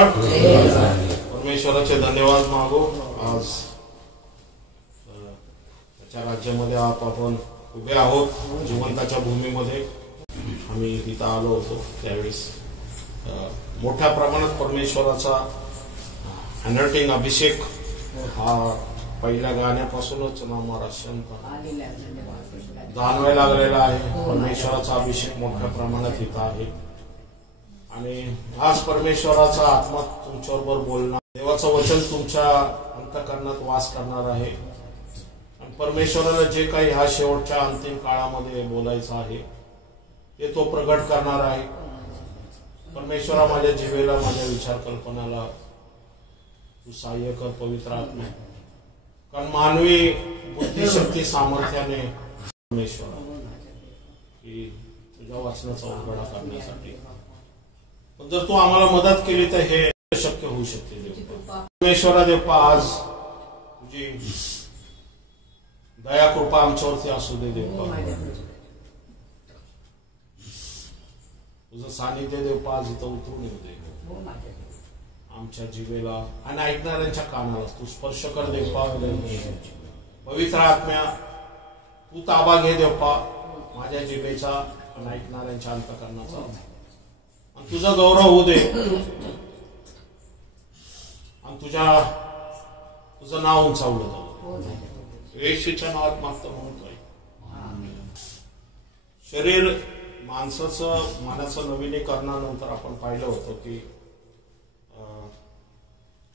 Lord. परमेश्वराचे धन्यवाद मागो। आज त्याच्या राज्यामध्ये आपण उभे आहोत, जिवंताच्या भूमीमध्ये आम्ही तिथं आलो होतो। त्यावेळेस मोठ्या प्रमाणात परमेश्वराचा अनॉइंटिंग अभिषेक हा पहिल्या गाण्यापासूनच जाणवायला लागलेला आहे। परमेश्वराचा अभिषेक मोठ्या प्रमाणात इथं आहे आणि आज परमेश्वराचा आत्मा तुमच्याबरोबर बोलणार, देवाचं वचन तुमच्या अंतःकरणात वास करणार आहे आणि परमेश्वराला जे काही ह्या शेवटच्या अंतिम काळामध्ये बोलायचं आहे ते तो प्रगट करणार आहे। परमेश्वरा माझ्या जीवेला, माझ्या विचार कल्पनाला तू सहाय्य कर पवित्र आत्मा, कारण मानवी बुद्धिशक्ती सामर्थ्याने परमेश्वरा की तुझ्या वाचनाचा उलगडा करण्यासाठी, पण जर तू आम्हाला मदत केली तर हे शक्य होऊ शकते। परमेश्वरा देवा, आज तुझी दया कृपा आमच्यावरती असू दे देवा, तुझं सानिध्य देवा आज इथं उतरून येऊ दे आमच्या जीवेला आणि ऐकणाऱ्यांच्या कानाला तू स्पर्श कर देवा। पवित्र आत्म्या तू ताबा घे देवा माझ्या जीवेचा आणि ऐकणाऱ्यांच्या अंतःकरणाचा, आणि तुझा गौरव होऊ दे आणि तुझं नाव उंचावलं जाऊ। येशूच्या नावात मागतो म्हणतोय। शरीर माणसाचं मनाचं नवीनीकरणानंतर आपण पाहिलं होतं की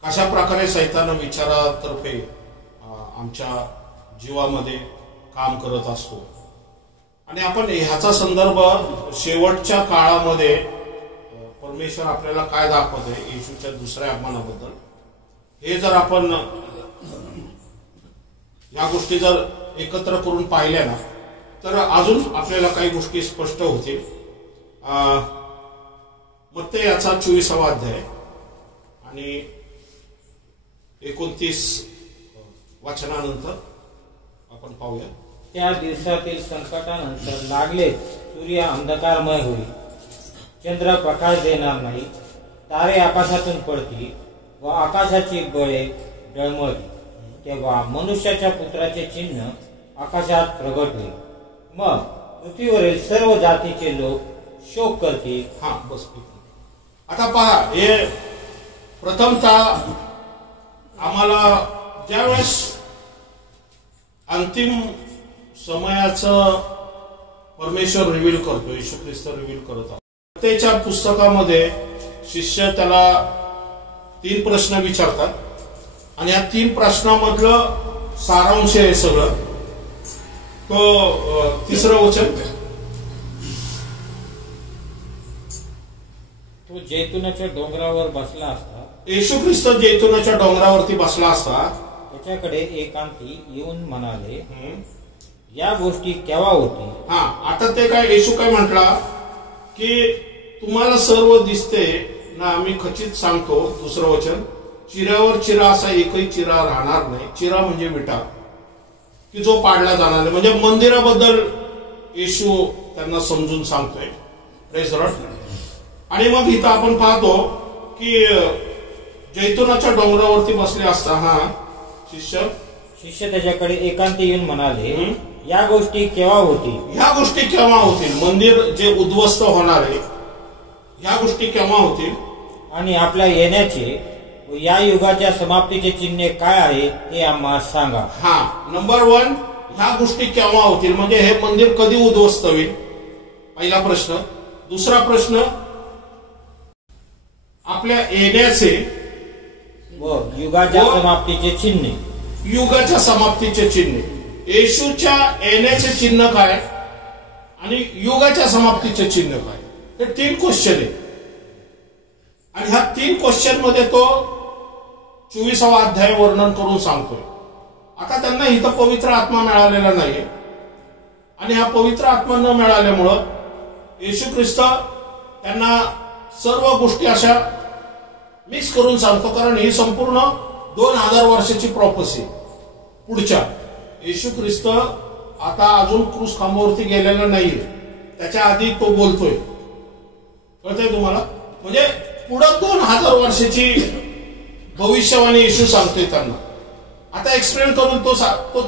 कशा प्रकारे सैतान विचारातर्फे आमच्या जीवामध्ये काम करत असतो, आणि आपण ह्याचा संदर्भ शेवटच्या काळामध्ये परमेश्वर आपल्याला काय दाखवतोय येशूच्या दुसऱ्या आगमनाबद्दल, हे जर आपण या गोष्टी जर एकत्र करून पाहिल्या ना तर अजून आपल्याला काही गोष्टी स्पष्ट होतील। मत्ते याचा 24वा अध्याय आणि 29 वचनानंतर आपण पाहूया। त्या दिवसातील संकटानंतर लागले सूर्य अंधकारमय होईल, चंद्र प्रकाश देणार नाही, तारे आकाशातून पडतील व आकाशाची बळे डळमळतील, तेव्हा मनुष्याच्या पुत्राचे चिन्ह आकाशात प्रगट होईल, मग पृथ्वीवरील सर्व जातीचे लोक शोक करतील। बस आता पहा, हे प्रथमतः आम्हाला ज्यावेळेस अंतिम समयाचं परमेश्वर रिव्हील करतो, येशू ख्रिस्त रिव्हील करत आहे, त्याच्या पुस्तकामध्ये शिष्य त्याला 3 प्रश्न विचारतात आणि या 3 प्रश्नामधलं सारांश आहे सगळं तो 3रं वचन, तो जैतुनाच्या डोंगरावर बसला असता, येशू ख्रिस्त जैतुनाच्या डोंगरावरती बसला असता त्याच्याकडे एकांती येऊन म्हणाले, या गोष्टी केव्हा होतील? आता ते काय येशू काय म्हटला की तुम्हाला सर्व दिसते ना, आम्ही खचित सांगतो। 2रं वचन, चिऱ्यावर चिरा असा एकही चिरा राहणार नाही। चिरा म्हणजे विटा की जो पाडला जाणार नाही, म्हणजे मंदिराबद्दल येशू त्यांना समजून सांगतोय। Praise the Lord. आणि मग इथं आपण पाहतो की जैतुनाच्या डोंगरावरती बसले असता शिष्य त्याच्याकडे एकांती येऊन म्हणाले, या गोष्टी केव्हा होतील? ह्या गोष्टी केव्हा होतील? मंदिर जे उद्ध्वस्त होणार आहे ह्या गोष्टी केव्हा होतील आणि आपल्या येण्याचे व या युगाच्या समाप्तीचे चिन्ह काय आहे ते आम्हाला सांगा। नंबर 1, ह्या गोष्टी केव्हा होतील म्हणजे हे मंदिर कधी उद्ध्वस्त होईल, पहिला प्रश्न। दुसरा प्रश्न, आपल्या येण्याचे व युगाच्या समाप्तीचे चिन्ह। युगाच्या समाप्तीचे चिन्ह, येशूच्या येण्याचे चिन्ह काय आणि युगाच्या समाप्तीचे चिन्ह काय, हे 3 क्वेश्चन आहे आणि ह्या 3 क्वेश्चन मध्ये तो 24वा अध्याय वर्णन करून सांगतोय। आता त्यांना इथं पवित्र आत्मा मिळालेला नाहीये आणि हा पवित्र आत्मा न मिळाल्यामुळं येशू ख्रिस्त त्यांना सर्व गोष्टी अशा मिक्स करून सांगतो, कारण ही संपूर्ण 2000 वर्षाची प्रॉफेसी पुढच्या। येशू ख्रिस्त आता अजून क्रूस खांबावरती गेलेला नाहीये, त्याच्या आधी तो बोलतोय, कळतंय तुम्हाला? म्हणजे पुढं 2000 वर्षाची भविष्यवाणी येशू सांगतोय त्यांना. आता एक्सप्लेन करून तो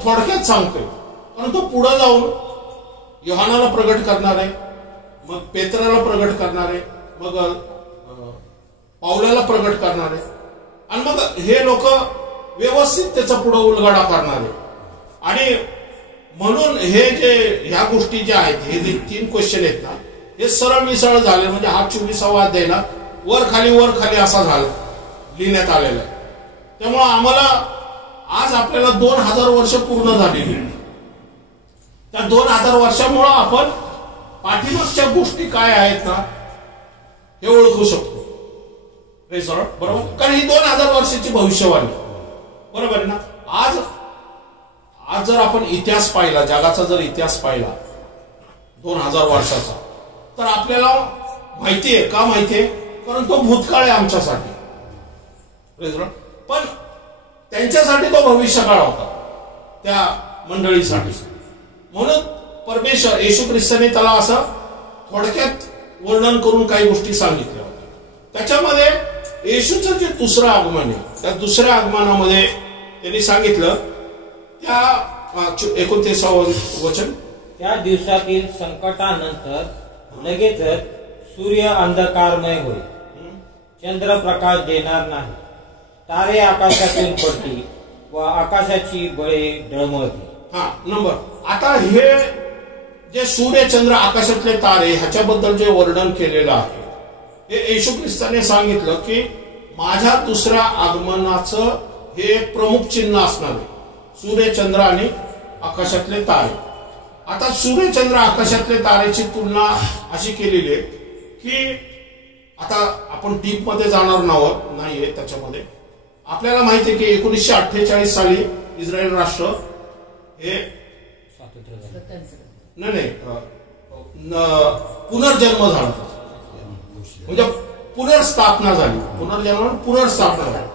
थोडक्यात सांगतोय, परंतु पुढे जाऊन योहानाला प्रगट करणार आहे, मग पेत्राला प्रगट करणार आहे, मग पावलाला प्रगट करणार आहे, आणि मग हे लोक व्यवस्थित त्याचा पुढे उलगडा करणार आहे. आणि म्हणून हे जे ह्या गोष्टी ज्या आहेत, हे जे 3 क्वेश्चन आहेत ना, हे सरळ मिसळ झाले. म्हणजे हा 24वा अध्याय ना वर खाली असा झाला लिहिण्यात आलेला आहे. त्यामुळं आम्हाला आज आपल्याला 2000 वर्ष पूर्ण झालेली. त्या 2000 वर्षामुळं आपण पाठीमागच्या गोष्टी काय आहेत ना हे ओळखू शकतो. बरोबर, कारण ही 2000 वर्षाची भविष्यवाणी, बरोबर आहे ना. आज जर आपण इतिहास पाहिला, जगाचा जर इतिहास पाहिला 2000 वर्षाचा, तर आपल्याला माहितीये का माहितीये, कारण तो भूतकाळ आहे आमच्यासाठी. पण त्यांच्यासाठी तो भविष्यकाळ होता, त्या मंडळीसाठी. म्हणून परमेश्वर येशू ख्रिस्ताने त्याला असं थोडक्यात वर्णन करून काही गोष्टी सांगितल्या होत्या. त्याच्यामध्ये येशूचं जे दुसरं आगमन आहे, त्या दुसऱ्या आगमनामध्ये त्यांनी सांगितलं, त्या 29व वचन, त्या दिवसातील संकटानंतर लगेचच सूर्य अंधकारमय होईल, चंद्र प्रकाश देणार नाही, तारे आकाशातून पडतील व आकाशाची बळे डळमळतील. नंबर. आता हे जे सूर्य चंद्र आकाशातले तारे ह्याच्याबद्दल जे वर्णन केलेलं आहे, हे येशू ख्रिस्ताने सांगितलं की माझ्या दुसऱ्या आगमनाचं हे एक प्रमुख चिन्ह असणार आहे, सूर्य चंद्र आणि आकाशातले तारे. आता सूर्य चंद्र आकाशातले तारेची तुलना अशी केलेली आहे की आता आपण डीप मध्ये जाणार नाहीये. त्याच्यामध्ये आपल्याला माहिती आहे की 1948 साली इस्रायल राष्ट्र हे नाही पुनर्जन्म झाला, म्हणजे पुनर्स्थापना झाली. पुनर्स्थापना झाली.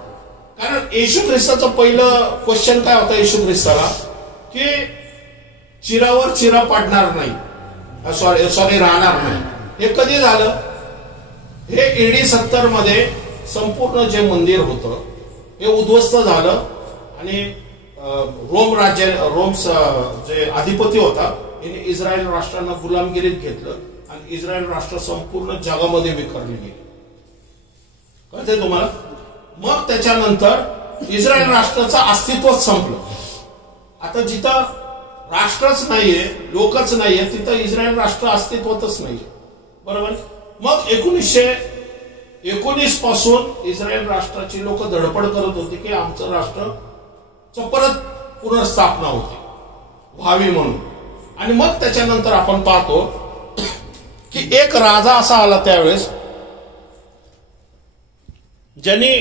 कारण येशू ख्रिस्ताचं पहिलं क्वेश्चन काय होता येशू ख्रिस्ताला, की चिरावर चिरा पडणार नाही, सॉरी राहणार नाही. हे कधी झालं? हे AD 70 मध्ये संपूर्ण जे मंदिर होतं हे उद्ध्वस्त झालं आणि रोम जे अधिपती होता याने इस्रायल राष्ट्रांना गुलामगिरीत घेतलं आणि इस्रायल राष्ट्र संपूर्ण जगामध्ये विखरली गेली. कळतंय तुम्हाला? मग त्याच्यानंतर इस्रायल राष्ट्राचं अस्तित्वच संपलं. आता जिथं राष्ट्रच नाहीये, लोकच नाहीये, तिथं इस्रायल राष्ट्र अस्तित्वातच नाहीये. बरोबर. मग 1919 पासून इस्रायल राष्ट्राची लोक धडपड करत होती की आमचं राष्ट्र परत पुनर्स्थापना होती व्हावी म्हणून. आणि मग त्याच्यानंतर आपण पाहतो की एक राजा असा आला त्यावेळेस ज्यांनी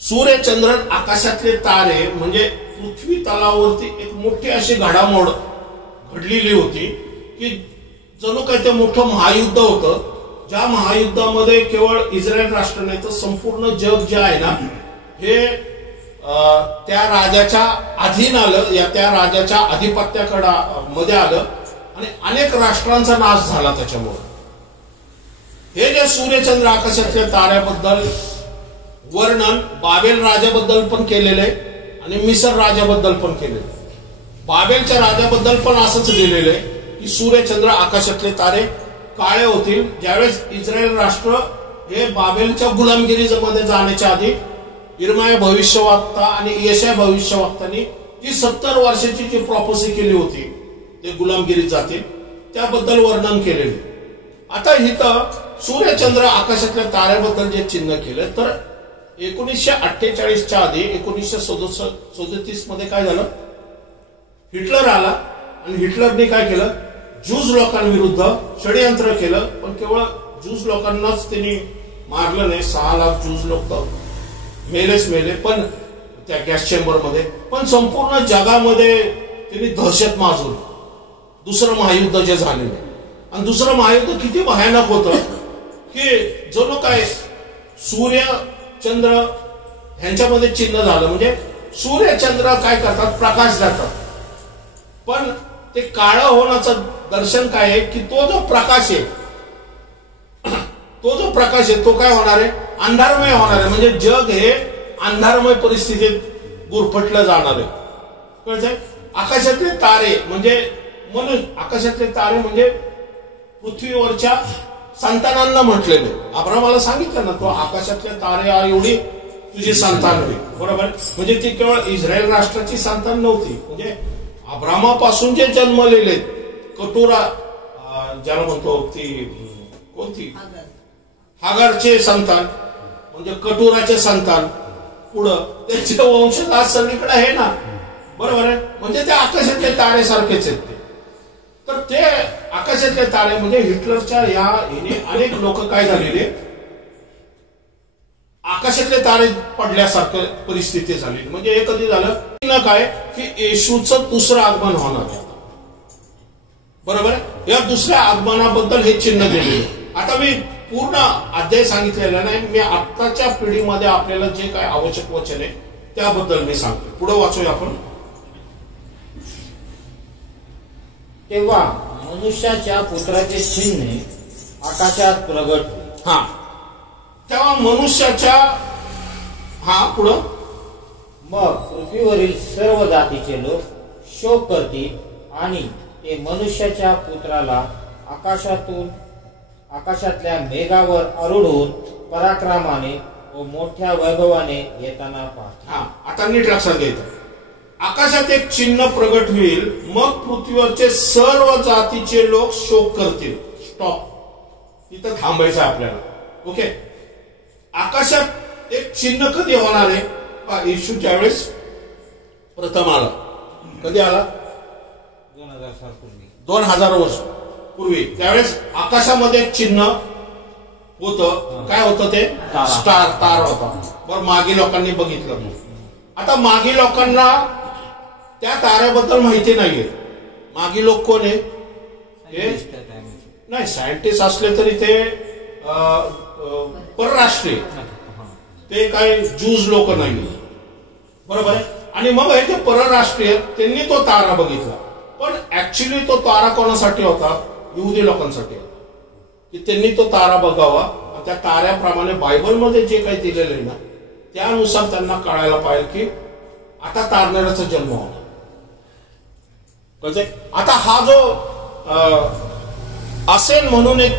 सूर्य चंद्र आकाशातले तारे म्हणजे पृथ्वी तलावरती एक मोठी अशी घडामोड घडलेली होती की जणू काही ते मोठं महायुद्ध होतं, ज्या महायुद्धामध्ये केवळ इस्रायल राष्ट्र नाही तर संपूर्ण जग जे आहे ना हे त्या राजाच्या अधीन आलं, या त्या राजाच्या अधिपत्याकडे मध्ये आलं आणि अनेक राष्ट्रांचा नाश झाला त्याच्यामुळे. हे जे सूर्यचंद्र आकाशातल्या ताऱ्याबद्दल वर्णन बाबेल राजाबद्दल पण केलेलं आहे आणि मिसर राजाबद्दल पण केलेलं आहे. बाबेलच्या राजाबद्दल पण असंच लिहिलेलं आहे की सूर्यचंद्र आकाशातले तारे काळे होतील. ज्यावेळेस इस्रायल राष्ट्र हे बाबेलच्या गुलामगिरीमध्ये जाण्याच्या आधी इर्माया भविष्यवक्ता आणि यशाया भविष्यवक्तांनी जी 70 वर्षाची जी प्रॉफेसी केली होती ते गुलामगिरीत जातील त्याबद्दल वर्णन केलेले. आता इथं सूर्यचंद्र आकाशातल्या ताऱ्याबद्दल जे चिन्ह केलं तर 1948च्या आधी 1937 मध्ये काय झालं, हिटलर आला आणि हिटलरने काय केलं, ज्यूज लोकांविरुद्ध षडयंत्र केलं. पण केवळ ज्यूज लोकांनाच त्यांनी मारलं नाही, 6 लाख ज्यूज लोक मेले पण त्या गॅस चेंबर मध्ये, पण संपूर्ण जगामध्ये त्यांनी दहशत माजवली. दुसरं महायुद्ध जे झालेलं आणि दुसरं महायुद्ध किती भयानक होतं की जणू काय सूर्य चंद्र ह्यांच्यामध्ये चिन्ह झालं. म्हणजे सूर्य चंद्र काय करतात, प्रकाश देतात, पण ते काळं होण्याचं दर्शन काय आहे की तो जो प्रकाश आहे तो जो प्रकाश आहे तो काय होणार आहे, अंधारमय होणार आहे. म्हणजे जग हे अंधारमय परिस्थितीत गुरफटलं जाणार आहे. कळतंय? आकाशातले तारे म्हणजे आकाशातले तारे म्हणजे पृथ्वीवरच्या संतानांना म्हटलेले. अब्रामाला सांगितलं ना, तो आकाशातले तारे एवढी तुझी संतान होईल. बरोबर? म्हणजे ती केवळ इस्रायल राष्ट्राची संतान नव्हती. म्हणजे अब्रामापासून जे जन्मलेले कटोरा ज्याला म्हणतो ती कोणती हागारचे संतान म्हणजे कटोराचे संतान, पुढं त्यांचे वंशज आज सगळीकडे आहे ना. बरोबर आहे? म्हणजे ते आकाशातले तारे सारखेच आहेत ते. तर ते आकाशातले तारे म्हणजे हिटलरच्या या अनेक लोक काय झालेले, आकाशातले तारे पडल्यासारखं परिस्थिती झाली. म्हणजे हे कधी झालं काय की येशूचं दुसरं आगमन होणार आहे. बरोबर आहे? या दुसऱ्या आगमनाबद्दल हे चिन्ह दिलेले. आता मी पूर्ण अध्याय सांगितलेला नाही, मी आत्ताच्या पिढीमध्ये आपल्याला जे काय आवश्यक वचन आहे त्याबद्दल मी सांगतो. पुढे वाचूया आपण. तेव्हा मनुष्याच्या पुत्राचे चिन्ह आकाशात प्रगट होईल. तेव्हा मनुष्याच्या पुढं मग पृथ्वीवरील सर्व जातीचे लोक शोक करतील आणि ते मनुष्याच्या पुत्राला आकाशातल्या मेघावर आरूढून पराक्रमाने व मोठ्या वैभवाने येताना पाहतील. आता नीट लक्षात घ्यायचं. आकाशात एक चिन्ह प्रगट होईल, मग पृथ्वीवरचे सर्व जातीचे लोक शोक करतील. स्टॉप, इथं थांबायचं आपल्याला. ओके. आकाशात एक चिन्ह कधी होणार आहे? येशू ज्यावेळेस प्रथम आला, कधी आला? 2000 साल पूर्वी, 2000 वर्ष पूर्वी. त्यावेळेस आकाशामध्ये एक चिन्ह होतं. काय होतं ते? स्टार, तार होता. बरं, मागे लोकांनी बघितलं. आता मागे लोकांना त्या ताऱ्याबद्दल माहिती नाहीये. मागे लोक कोण आहे? नाही, सायंटिस्ट असले तरी ते परराष्ट्रीय, ते काही ज्यूज लोक नाही. बरोबर आहे? आणि मग हे जे परराष्ट्रीय त्यांनी तो तारा बघितला. पण ऍक्च्युली तो तारा कोणासाठी होता? यहुदी लोकांसाठी होता. की त्यांनी तो तारा बघावा, त्या ताऱ्याप्रमाणे बायबलमध्ये जे काही दिलेलं आहे ना त्यानुसार त्यांना कळायला पाहिजे की आता तारणाऱ्याचा जन्म होणार. आता हा जो असेल म्हणून एक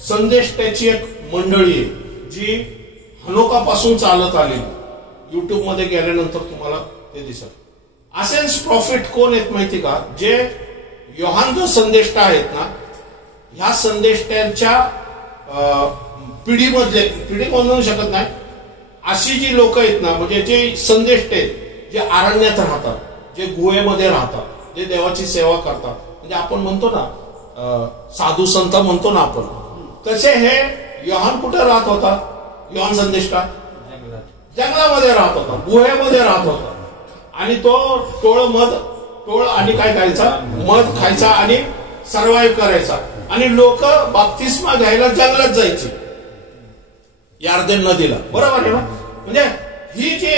संदेश त्याची एक मंडळी आहे जी हनोकापासून चालत आलेली. युट्यूब मध्ये गेल्यानंतर तुम्हाला ते दिसेल. असेन्स प्रॉफिट कोण आहेत माहिती का? जे योहान जो संदेष्टा आहेत ना, ह्या संदेष्ट्यांच्या पिढीमधले, पिढी म्हणू शकत नाही, अशी जी लोक आहेत ना, म्हणजे जे संदेष्ट आहेत, जे अरण्यात राहतात, जे गुहेमध्ये राहतात, जे देवाची सेवा करतात, म्हणजे आपण म्हणतो ना साधू संत म्हणतो ना आपण, तसे हे योहान कुठे राहत होता? योहान संदेष्टा जंगलामध्ये राहत होता, गुहेमध्ये राहत होता. आणि तो टोळ आणि काय खायचा? मध खायचा आणि सर्व्हाइव्ह करायचा. आणि लोक बाप्तिस्मा घ्यायला जंगलात जायचे, यार्देन नदीला. बरोबर आहे ना? म्हणजे ही जी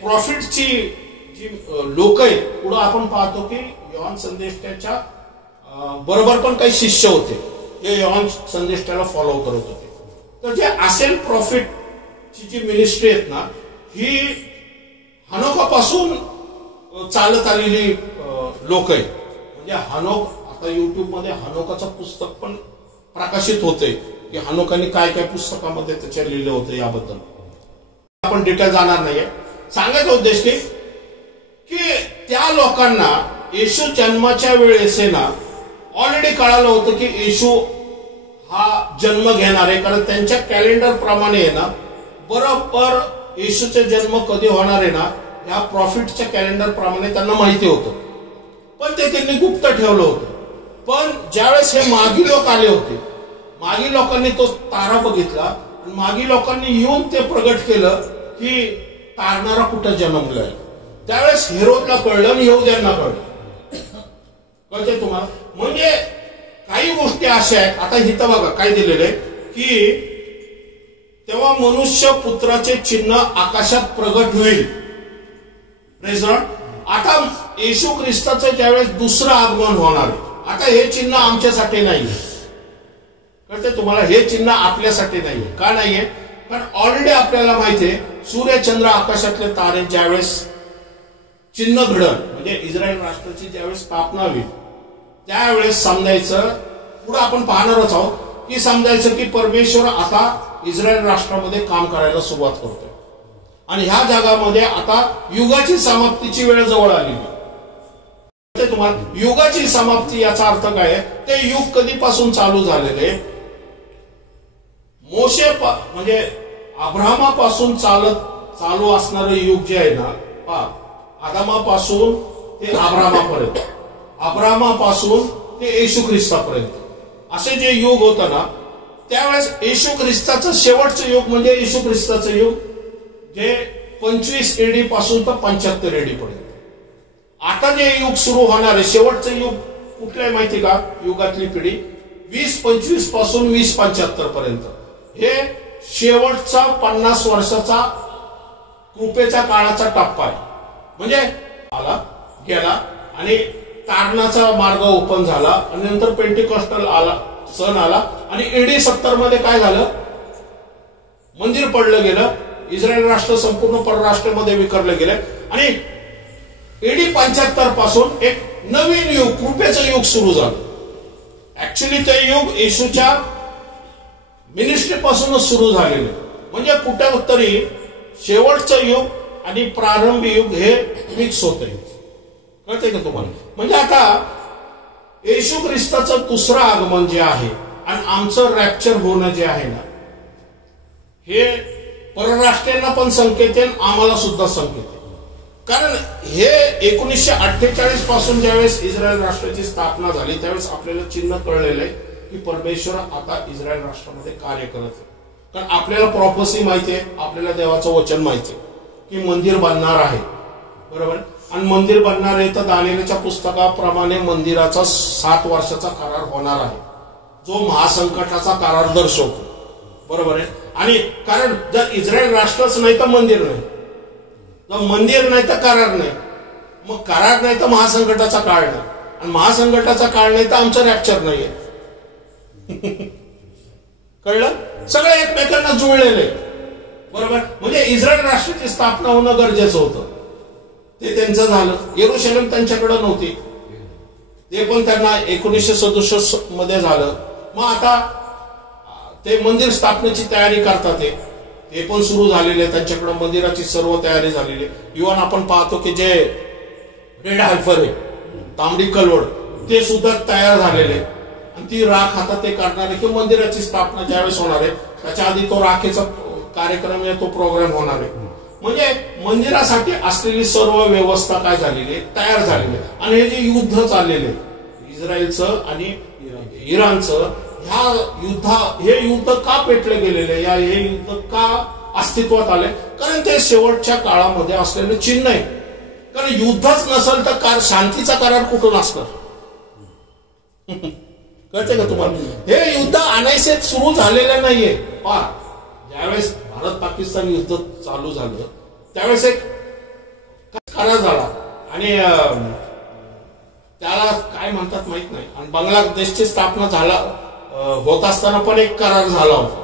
प्रॉफिटची जी लोक आहेत, पुढे आपण पाहतो की योहान संदेष्टाच्या बरोबर पण काही शिष्य होते, जे योहान संदेष्टाला फॉलो करत होते. तर जे असेल प्रॉफिटची जी मिनिस्ट्री आहेत ना, ही हनोकापासून चालत आलेली लोक आहेत. म्हणजे हनोक, आता युट्यूब मध्ये हनोकाचं पुस्तक पण प्रकाशित होते की हनोकाने काय काय पुस्तकामध्ये त्याच्या लिहिलं होतं याबद्दल आपण डिटेल जाणार नाहीये. सांगायचा उद्देश की त्या लोकांना येशू जन्माच्या वेळेस ना ऑलरेडी कळालं होतं की येशू हा जन्म घेणार आहे, कारण त्यांच्या कॅलेंडर प्रमाणे आहे ना बरोबर येशूचा जन्म कधी होणार आहे ना या प्रॉफिटच्या कॅलेंडर प्रमाणे त्यांना माहिती होतं. पण ते त्यांनी गुप्त ठेवलं होतं. पण ज्यावेळेस हे मागी लोक आले होते, मागी लोकांनी तो तारा बघितला आणि मागी लोकांनी येऊन ते प्रगट केलं की तारणारा कुठं जन्मलाय. त्यावेळेस हेरोदला कळलं आणि यहुद्यांना कळलं. कळते तुम्हाला? म्हणजे काही गोष्टी अशा आहेत. आता इथं बघा काय दिलेलं आहे की तेव्हा मनुष्य पुत्राचे चिन्ह आकाशात प्रगट होईल. Praise Lord. आता येशू ख्रिस्ताचं ज्यावेळेस दुसरं आगमन होणार आहे, आता हे चिन्ह आमच्यासाठी नाही. कळते तुम्हाला? हे चिन्ह आपल्यासाठी नाहीये. का नाहीये? कारण ऑलरेडी आपल्याला माहितीये सूर्य चंद्र आकाशातले तारे ज्यावेळेस चिन्ह घडल म्हणजे इस्रायल राष्ट्राची ज्यावेळेस स्थापना होईल त्यावेळेस समजायचं, पुढे आपण पाहणारच आहोत की समजायचं की परमेश्वर आता इस्रायल राष्ट्रामध्ये काम करायला सुरुवात करतोय आणि ह्या जगामध्ये आता युगाची समाप्तीची वेळ जवळ आलेली. तुम्हाला युगाची समाप्ती याचा अर्थ काय आहे? ते युग कधीपासून चालू झालेले? मोशे म्हणजे अब्राहमापासून चालू असणारं युग जे आहे ना, आदामापासून ते अब्राहमापर्यंत, अब्राहमापासून ते येशू ख्रिस्तापर्यंत असे जे युग होतं ना, त्यावेळेस येशू ख्रिस्ताचं शेवटचं युग म्हणजे येशू ख्रिस्ताचं युग जे 25 AD पासून तर 75 AD पर्यंत. आता जे युग सुरू होणार आहे शेवटचं युग कुठलं आहे माहिती का? युगातली पिढी 2025 पासून 2075 पर्यंत हे शेवटचा 50 वर्षाचा कृपेच्या काळाचा टप्पा आहे. म्हणजे आला गेला आणि तारणाचा मार्ग ओपन झाला आणि नंतर पेंटिकॉस्टल आला, सण आला आणि AD 70 मध्ये काय झालं? मंदिर पडलं गेलं, इस्रायल राष्ट्र संपूर्ण परराष्ट्रामध्ये विखरलं गेलं आणि AD 75 पासून एक नवीन युग, कृपेचं युग सुरू झालं. ऍक्च्युली ते युग येशूच्या मिनिस्ट्री पासूनच सुरू झालेलं. म्हणजे कुठे तरी शेवटचं युग आणि प्रारंभी युग हे मिक्स होत आहे. कळते का तुम्हाला? म्हणजे आता येशू ख्रिस्ताचं दुसरं आगमन जे आहे आणि आमचं रॅप्चर होणं जे आहे ना, हे परराष्ट्रीयांना पण संकेत आहे, आम्हाला सुद्धा संकेत आहे. कारण हे 1948 पासून ज्यावेळेस इस्रायल राष्ट्राची स्थापना झाली त्यावेळेस आपल्याला चिन्ह कळलेलं आहे की परमेश्वर आता इस्रायल राष्ट्रामध्ये कार्य करत आहे. कारण आपल्याला प्रॉफसी माहिती आहे, आपल्याला देवाचं वचन माहिती आहे की मंदिर बांधणार आहे, बरोबर? आणि मंदिर बांधणार आहे तर दानिएलच्या पुस्तकाप्रमाणे मंदिराचा 7 वर्षाचा करार होणार आहे, जो महासंकटाचा करार दर्शवतो, बरोबर आहे? आणि कारण जर इस्रायल राष्ट्रच नाही तर मंदिर नाही, जर मंदिर नाही तर करार नाही, मग करार नाही तर महासंकटाचा काळ नाही, आणि महासंकटाचा काळ नाही तर आमचं रॅप्चर नाहीये. कळलं? सगळं एकमेकांना जुळलेलं आहे, बरोबर? म्हणजे इस्रायल राष्ट्राची स्थापना होणं गरजेचं होतं, ते त्यांचं झालं. येरुशलेम त्यांच्याकडे नव्हती, ते पण त्यांना 1967 मध्ये झालं. मग आता ते मंदिर स्थापनेची तयारी करतात, ते पण सुरू झालेले, त्यांच्याकडे मंदिराची सर्व तयारी झालेली. इव्हन आपण पाहतो की जे रेड हायफर आहे, तांबडी कलवड, ते सुद्धा तयार झालेले आणि ती राख आता ते करणार आहे की मंदिराची स्थापना ज्यावेळेस होणार आहे त्याच्या आधी तो राखेचा कार्यक्रम आहे, तो प्रोग्राम होणार आहे. म्हणजे मंदिरासाठी असलेली सर्व व्यवस्था काय झालेली आहे? तयार झालेली आहे. आणि हे जे युद्ध चाललेले इस्रायलचं आणि इराणचं, हे युद्ध का पेटले गेलेले, हे युद्ध का अस्तित्वात आले? कारण ते शेवटच्या काळामध्ये असलेलं चिन्ह आहे. कारण युद्धच नसेल तर शांतीचा करार कुठून असणार? कळते का तुम्हाला? हे युद्ध अनायसे सुरू झालेलं नाहीये. ज्यावेळेस भारत पाकिस्तान युद्ध चालू झालं त्यावेळेस एक करार झाला आणि त्याला काय म्हणतात माहित नाही. आणि बांगलादेशची स्थापना होत असताना पण एक करार झाला होता,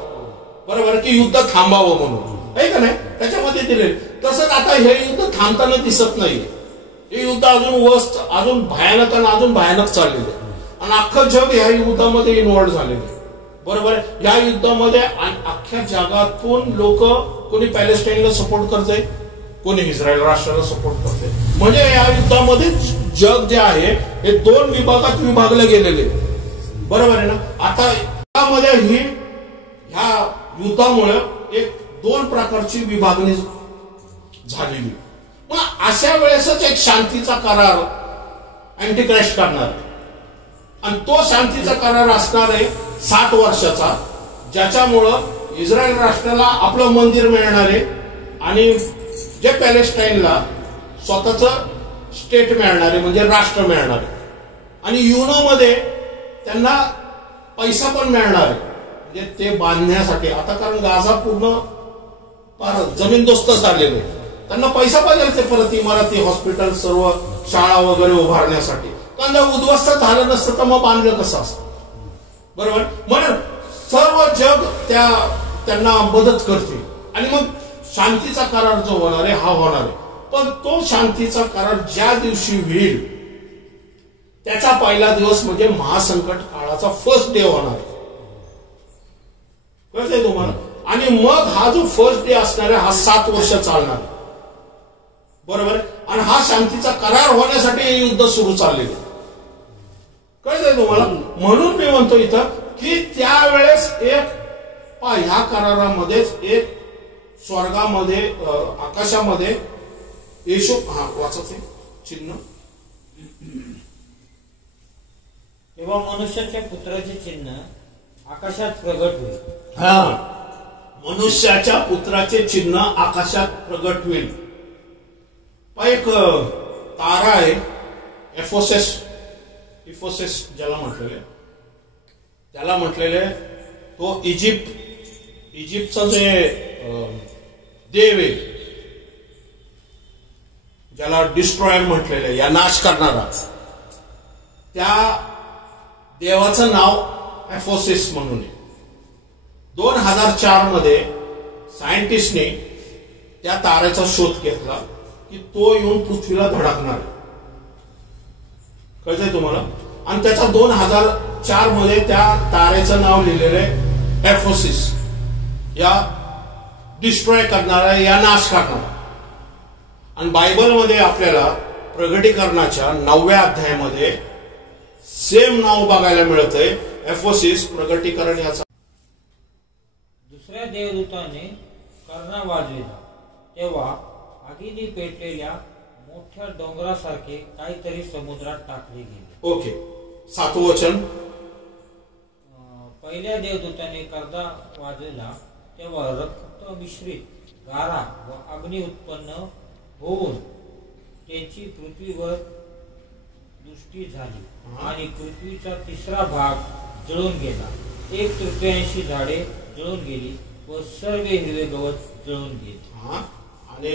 बरोबर, की युद्ध थांबावं म्हणून, आहे का नाही? त्याच्यामध्ये दिले. तसंच आता हे युद्ध थांबताना दिसत नाहीये. हे युद्ध अजून भयानक आणि अजून भयानक चाललेलं आहे आणि अख्खं जग ह्या युद्धामध्ये इन्व्हॉल्व्ह झालेलं आहे, बरोबर. या युद्धामध्ये अख्ख्या जगातून लोक, कोणी पॅलेस्टाईनला सपोर्ट करतंय, कोणी इस्रायल राष्ट्राला सपोर्ट करतंय. म्हणजे या युद्धामध्ये जग जे आहे हे 2 विभागात विभागले गेलेले, बरोबर आहे ना? आता यामध्ये ह्या युद्धामुळे एक 2 प्रकारची विभागणी झालेली. मग अशा वेळेसच एक शांतीचा करार अँटिक्राइस्ट करणार आणि तो शांतीचा करार असणार आहे 7 वर्षाचा, ज्याच्यामुळं इस्रायल राष्ट्राला आपलं मंदिर मिळणार आहे आणि जे पॅलेस्टाईनला स्वतःच स्टेट मिळणार आहे, म्हणजे राष्ट्र मिळणार आहे. आणि युनो मध्ये त्यांना पैसा पण मिळणार आहे, म्हणजे ते बांधण्यासाठी. आता कारण गाझा पूर्ण जमीनदोस्त झालेले, त्यांना पैसा पाहिजे ते परत इमारती, हॉस्पिटल, सर्व शाळा वगैरे उभारण्यासाठी. कारण जर उद्ध्वस्त झालं नसतं तर मग बांधलं कसं असतं, बरोबर. म्हणून सर्व जग त्यांना मदत करते आणि मग शांतीचा करार जो होणार आहे हा होणार आहे. पण तो शांतीचा करार ज्या दिवशी होईल त्याचा पहिला दिवस म्हणजे महासंकट काळाचा फर्स्ट डे होणार आहे. कळतंय तुम्हाला? आणि मग हा जो फर्स्ट डे असणार आहे हा 7 वर्ष चालणार आहे. बरोबर आहे. आणि हा शांतीचा करार होण्यासाठी हे युद्ध सुरू चाललेलं आहे. कळतंय तुम्हाला? म्हणून मी म्हणतो इथं की त्यावेळेस ह्या करारामध्येच एक स्वर्गामध्ये आकाशामध्ये येशू वाचायचे चिन्ह तेव्हा मनुष्याच्या पुत्राचे चिन्ह आकाशात प्रगट होईल. मनुष्याच्या पुत्राचे चिन्ह आकाशात प्रगट होईल. एक तारा आहे इफोसेस ज्याला म्हटलेले तो इजिप्तचा जे देव आहे ज्याला डिस्ट्रॉयर म्हटलेले या नाश करणारा त्या देवाचं नाव एफोसिस म्हणून आहे. 2004 मध्ये सायंटिस्टने त्या ताऱ्याचा शोध घेतला की तो येऊन पृथ्वीला धडकणार आहे. कळतंय तुम्हाला? आणि त्याचा 2004 मध्ये त्या ताऱ्याचं नाव लिहिलेलं आहे एफोसिस, या डिस्ट्रॉय करणारा, या नाश करणारा. आणि बायबलमध्ये आपल्याला प्रगटीकरणाच्या 9व्या अध्यायामध्ये सेम नाव बघायला मिळतंय, एफोसिस. प्रगटीकरण याचा दुसऱ्या देवदूताने कर्णा वाजविला तेव्हा आगीने पेटलेल्या मोठ्या डोंगरासारखे काहीतरी समुद्रात टाकले गेले. ओके. 7वं वचन. पहिल्या देवदूताने कर्णा वाजविला तेव्हा रक्त मिश्रित गारा व अग्नी उत्पन्न होऊन त्याची पृथ्वीवर दृष्टी झाली आणि पृथ्वीचा 3रा भाग जळून गेला. 1/3 झाडे जळून गेली व सर्व हिरवे गवत जळून गेले. आणि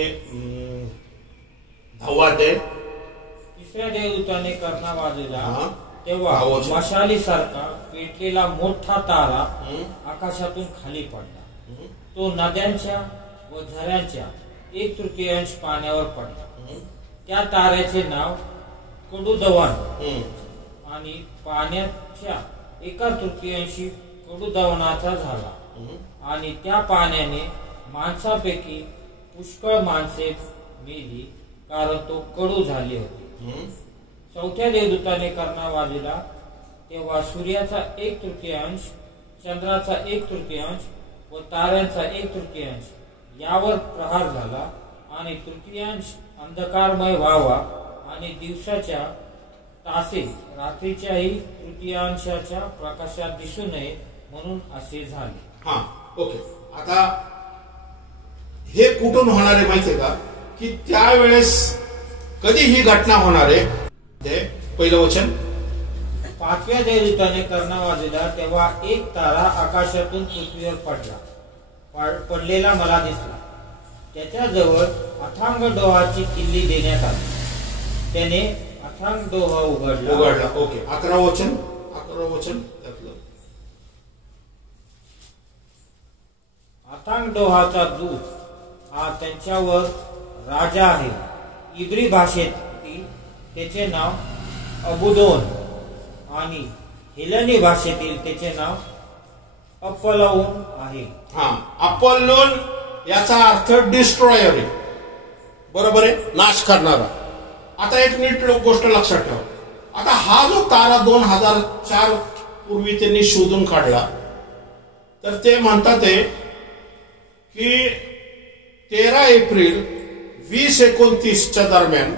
10वा अध्याय. तिसऱ्या देवदूताने कर्णा वाजविला तेव्हा मशालीसारखा पेटलेला मोठा तारा आकाशातून खाली पडला. तो नद्यांच्या व झऱ्यांच्या 1/3 पाण्यावर पडला. त्या ताऱ्याचे नाव कडुदवान आणि पाण्याच्या 1/3 कडुदवानाचा झाला. आणि त्या पाण्याने माणसापैकी पुष्कळ माणसे मेली कारण तो कडू झाले होते. 4थ्या देवदूताने कर्णा वाजविला तेव्हा सूर्याचा 1/3, चंद्राचा 1/3 व ताऱ्यांचा 1/3 यावर प्रहार झाला आणि 1/3 अंधकारमय व्हावा आणि दिवसाच्या तासे रात्रीच्याही 1/3 प्रकाशात दिसू नये म्हणून असे झाले. ओके. आता हे कुठून होणार आहे माहितीये का? की त्यावेळेस कधी ही घटना होणार आहे? ते पहिलं वचन. 5व्या देवदूताने कर्णा वाजविला तेव्हा एक तारा आकाशातून पृथ्वीवर पडलेला मला दिसला. त्याच्याजवळ अथांग डोहाची किल्ली देण्यात आली. त्याने अथांग डोहा उघडला. ओके. 11वं वचन त्यातलं. अथांग डोहाचा दूत हा त्यांच्यावर राजा आहे. इब्री भाषेत त्याचे नाव अबुदोन आणि हेलनी भाषेतील त्याचे नाव अपोलोन आहे. अपोलोन याचा अर्थ डिस्ट्रॉयर आहे. बरोबर आहे, नाश करणारा. आता एक नीट गोष्ट लक्षात ठेवा. आता हा जो तारा 2004 पूर्वी त्यांनी शोधून काढला, तर ते म्हणतात की 13 एप्रिल 2029 दरम्यान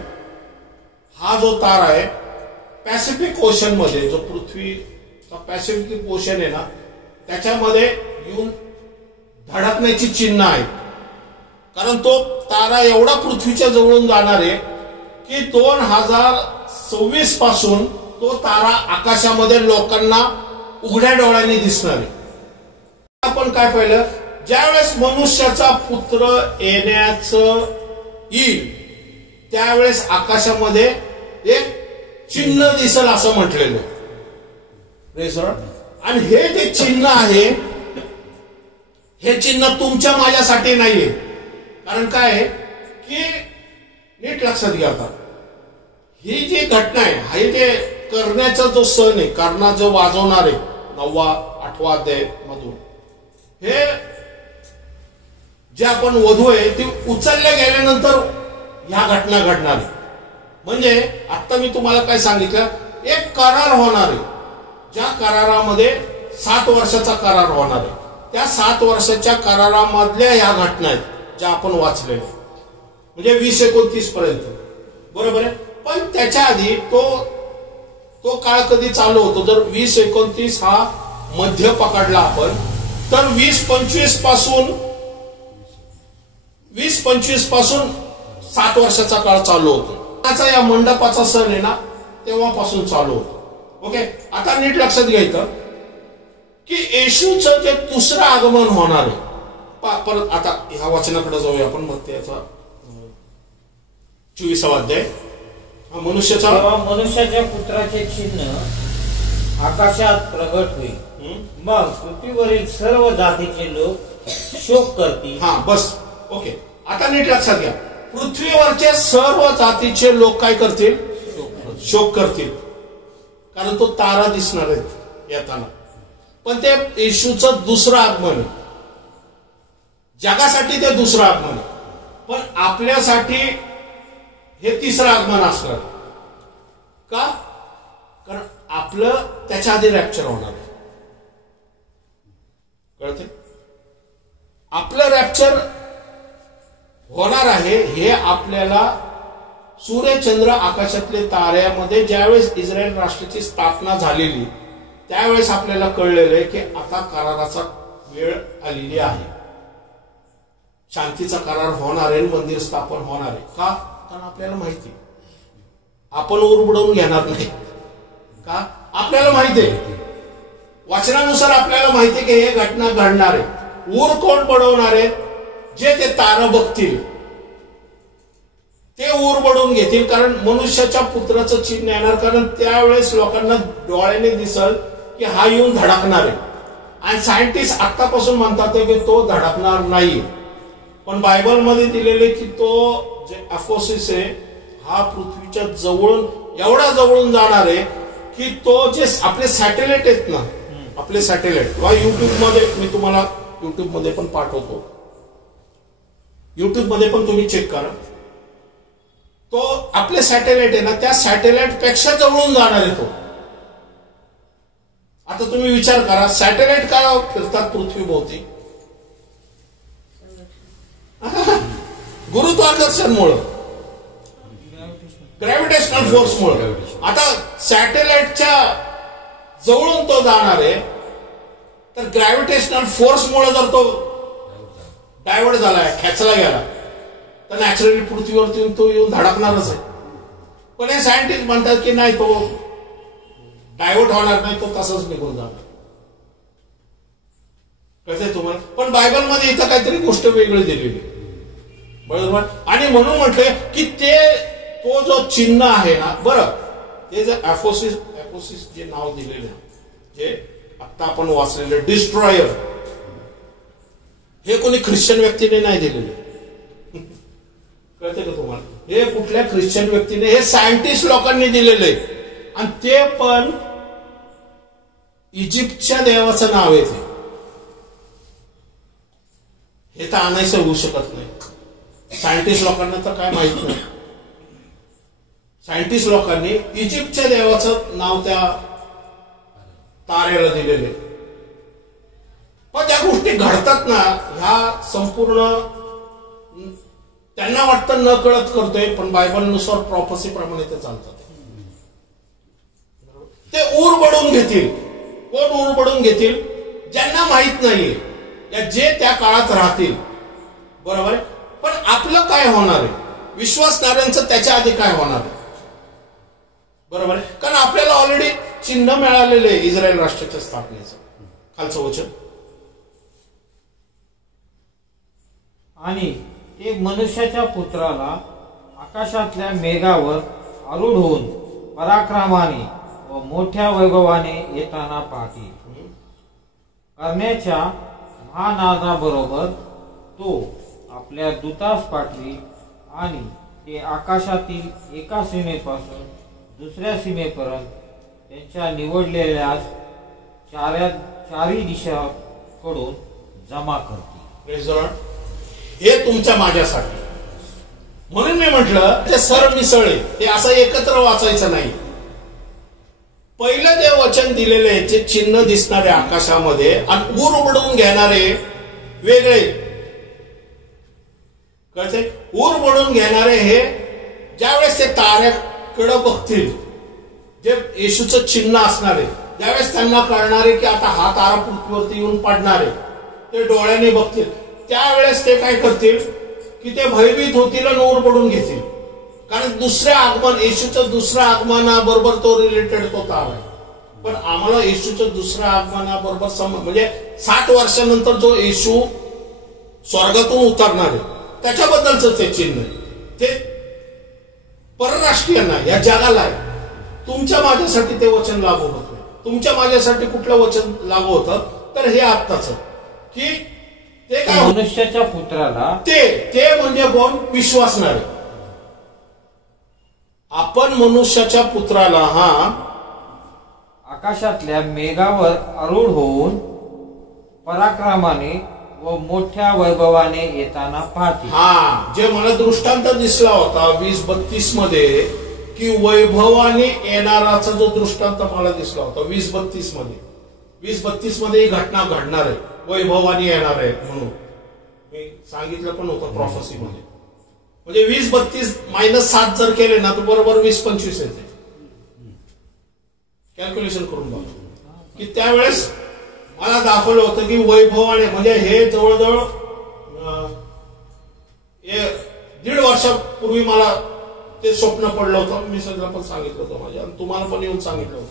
हा जो तारा आहे पॅसिफिक ओशन मध्ये, जो पृथ्वीचा पॅसिफिक ओशन आहे ना, त्याच्यामध्ये येऊन धडकण्याची चिन्ह आहेत. कारण तो तारा एवढा पृथ्वीच्या जवळून जाणार आहे की 2026 पासून तो तारा आकाशामध्ये लोकांना उघड्या डोळ्यांनी दिसणार आहे. आपण काय पाहिलं, ज्यावेळेस मनुष्याचा पुत्र येण्याचं येईल त्यावेळेस आकाशामध्ये एक चिन्ह दिसेल असं म्हटलेलं. आणि हे जे चिन्ह आहे हे चिन्ह तुमच्या माझ्यासाठी नाहीये. कारण काय आहे की नीट लक्षात घ्या, आता ही जी घटना आहे, हा जे करण्याचा जो सण आहे, कारणा जो वाजवणार आहे 9वा 8वा अध्याय मधून, हे जे आपण वधू आहे ती उचलल्या गेल्यानंतर ह्या घटना घडणार आहे. म्हणजे आता मी तुम्हाला काय सांगितलं, एक करार होणार आहे, ज्या करारामध्ये 7 वर्षाचा करार होणार आहे. त्या 7 वर्षाच्या करारामधल्या ह्या घटना आहेत ज्या आपण वाचलेल्या, म्हणजे 20-29 पर्यंत, बरोबर आहे. पण त्याच्या आधी तो काळ कधी चालू होतो, जर 20-29 हा मध्य पकडला आपण, तर 20-25 पासून 7 वर्षाचा काळ चालू होतो. या मंडपाचा सण आहे ना, तेव्हापासून चालू होतो. ओके, आता नीट लक्षात घ्यायचं की येशूचं जे दुसरं आगमन होणार आहे. परत आता ह्या वचनाकडे जाऊया आपण, मग त्याचा 24वा अध्याय. मनुष्याच्या पुत्राचे चिन्ह आकाशात प्रगट होईल, मग पृथ्वीवरील सर्व जातीचे लोक शोक करतील. हा बस, ओके. आता नीट लक्षात घ्या, पृथ्वीवरचे सर्व जातीचे लोक काय करतील? शोक करतील, कारण तो तारा दिसणार आहे येताना. पण ते येशूचं दुसरं आगमन आहे. जगासाठी ते दुसरं आगमन आहे, पण आपल्यासाठी हे तिसरं आगमन असणार. का? कारण आपलं त्याच्या आधी रॅप्चर होणार आहे. कळते? आपलं रॅप्चर होणार आहे हे आपल्याला सूर्यचंद्र आकाशातले ताऱ्यामध्ये ज्यावेळेस इस्रायल राष्ट्राची स्थापना झालेली त्यावेळेस आपल्याला कळलेलं आहे की आता कराराचा वेळ आलेली आहे. शांतीचा करार होणार आहे, मंदिर स्थापन होणार आहे. का? कारण आपल्याला माहिती, आपण उरबडवून घेणार नाही. का? आपल्याला माहिती आहे, वचनानुसार आपल्याला माहिती आहे की हे घटना घडणार आहे. ऊर कोण बडवणार आहे? जे ते तारं बघतील ते ऊर बडवून घेतील, कारण मनुष्याच्या पुत्राचं चिन्ह येणार. कारण त्यावेळेस लोकांना डोळ्याने दिसल की हा येऊन धडकणार आहे. आणि सायंटिस्ट आतापासून म्हणतात की तो धडकणार नाही, पण बायबलमध्ये दिलेले की तो जे अफोसिस आहे हा पृथ्वीच्या जवळून, एवढा जवळून जाणार आहे की तो जे आपले सॅटेलाइट आहेत ना, आपले सॅटेलाइट किंवा युट्यूबमध्ये, मी तुम्हाला युट्यूबमध्ये पण पाठवतो, युट्यूबमध्ये पण तुम्ही चेक करा. तो आपले सॅटेलाइट आहे ना, त्या सॅटेलाइट पेक्षा जवळून जाणार आहे तो. आता तुम्ही विचार करा, सॅटेलाइट का फिरतात पृथ्वीभोवती? गुरुत्वाकर्षणमुळे, ग्रॅव्हिटेशनल फोर्समुळे. आता सॅटेलाइटच्या जवळून तो जाणार आहे, तर ग्रॅव्हिटेशनल फोर्समुळे जर तो डायव्हर्ट झाला, खेचला गेला, तर नॅचरली पृथ्वीवरती तो येऊन धडकणारच आहे. पण हे सायंटिस्ट म्हणतात की नाही, तो डायव्हर्ट होणार नाही, तो तसंच निघून जाणार. कळतंय तुम्हाला? पण बायबलमध्ये इथं काहीतरी गोष्ट वेगळी दिलेली, बरोबर. आणि म्हणून म्हटलंय की तो जो चिन्ह आहे ना, बरं, ते जे अफोसिस जे नाव दिलेलं आहे, जे आता आपण वाचलेले डिस्ट्रॉयर, हे कोणी ख्रिश्चन व्यक्तीने नाही दिलेले. कळते का तुम्हाला? हे कुठल्या ख्रिश्चन व्यक्तीने, हे सायंटिस्ट लोकांनी दिलेले, आणि ते पण इजिप्तच्या देवाचं नाव आहे. हे तर आणायचं होऊ शकत नाही. सायंटिस्ट लोकांना तर काय माहित नाही. सायंटिस्ट लोकांनी इजिप्तच्या देवाचं नाव त्या ताऱ्याला दिलेले. पण ज्या गोष्टी घडतात ना, ह्या संपूर्ण त्यांना वाटतं न कळत करतोय, पण बायबलनुसार प्रॉफसी प्रमाणे ते चालतात. ते ऊर बडवून घेतील. कोण ऊर बडवून घेतील? ज्यांना माहित नाहीये, या जे त्या काळात राहतील, बरोबर आहे. पण आपलं काय होणार आहे? विश्वासणाऱ्यांचं त्याच्या आधी काय होणार आहे? बरोबर आहे. कारण आपल्याला ऑलरेडी चिन्ह मिळालेले आहे इस्रायल राष्ट्राच्या स्थापनेचं. खालचं वचन, आणि ते मनुष्याच्या पुत्राला आकाशातल्या मेघावर आरूढ होऊन पराक्रमाने व मोठ्या वैभवाने येताना पाहतील. करण्याच्या महानादाबरोबर तो आपल्या दूतास पाठवी आणि ते आकाशातील एका सीमेपासून दुसऱ्या सीमेपर्यंत त्यांच्या निवडलेल्या चारी दिशाकडून जमा करतील. हे तुमच्या माझ्यासाठी. म्हणून मी म्हटलं ते सरमिसळे, ते असं एकत्र वाचायचं नाही. पहिलं जे वचन दिलेले जे चिन्ह दिसणारे आकाशामध्ये आणि ऊर उडवून घेणारे वेगळे, कळते? ऊर उडवून घेणारे हे ज्यावेळेस ते ताऱ्याकडे बघतील, जे येशूचं चिन्ह असणारे, ज्यावेळेस त्यांना कळणारे की आता हा तारा पृथ्वीवरती येऊन पडणार आहे, ते डोळ्याने बघतील. त्यावेळेस ते काय करतील की ते भयभीत होतील आणि ऊर पडून घेतील. कारण दुसऱ्या आगमन, येशूचं दुसऱ्या आगमनाबरोबर तो रिलेटेड तो तार आहे. पण आम्हाला येशूच्या दुसऱ्या आगमनाबरोबर म्हणजे 60 वर्षानंतर जो येशू स्वर्गातून उतरणार आहे त्याच्याबद्दलच ते चिन्ह आहे. ते परराष्ट्रीय नाही, या जगाला आहे. तुमच्या माझ्यासाठी ते वचन लागू होत नाही. तुमच्या माझ्यासाठी कुठलं वचन लागू होतं तर हे आत्ताच की ते काय, मनुष्याच्या पुत्राला, ते म्हणजे कोण? विश्वासणारे. आपण मनुष्याच्या पुत्राला आकाशातल्या मेघावर आरूढ होऊन पराक्रमाने व मोठ्या वैभवाने येताना पाहतील. जे मला दृष्टांत दिसला होता 20:32 मध्ये की वैभवाने येणाराचा जो दृष्टांत मला दिसला होता 20:32 मध्ये, 20:32 मध्ये ही घटना घडणार आहे, वैभवाने येणार आहे म्हणून मी सांगितलं पण होतं प्रॉफेसी मध्ये. म्हणजे 20:32 -7 जर केले ना तर बरोबर 20:25 येते. कॅल्क्युलेशन करून बघा की त्यावेळेस मला दाखवलं होतं की वैभवाने, म्हणजे हे जवळजवळ 1.5 वर्षापूर्वी मला ते स्वप्न पडलं होतं. मी सगळं पण सांगितलं होतं माझ्या, आणि तुम्हाला पण येऊन सांगितलं होतं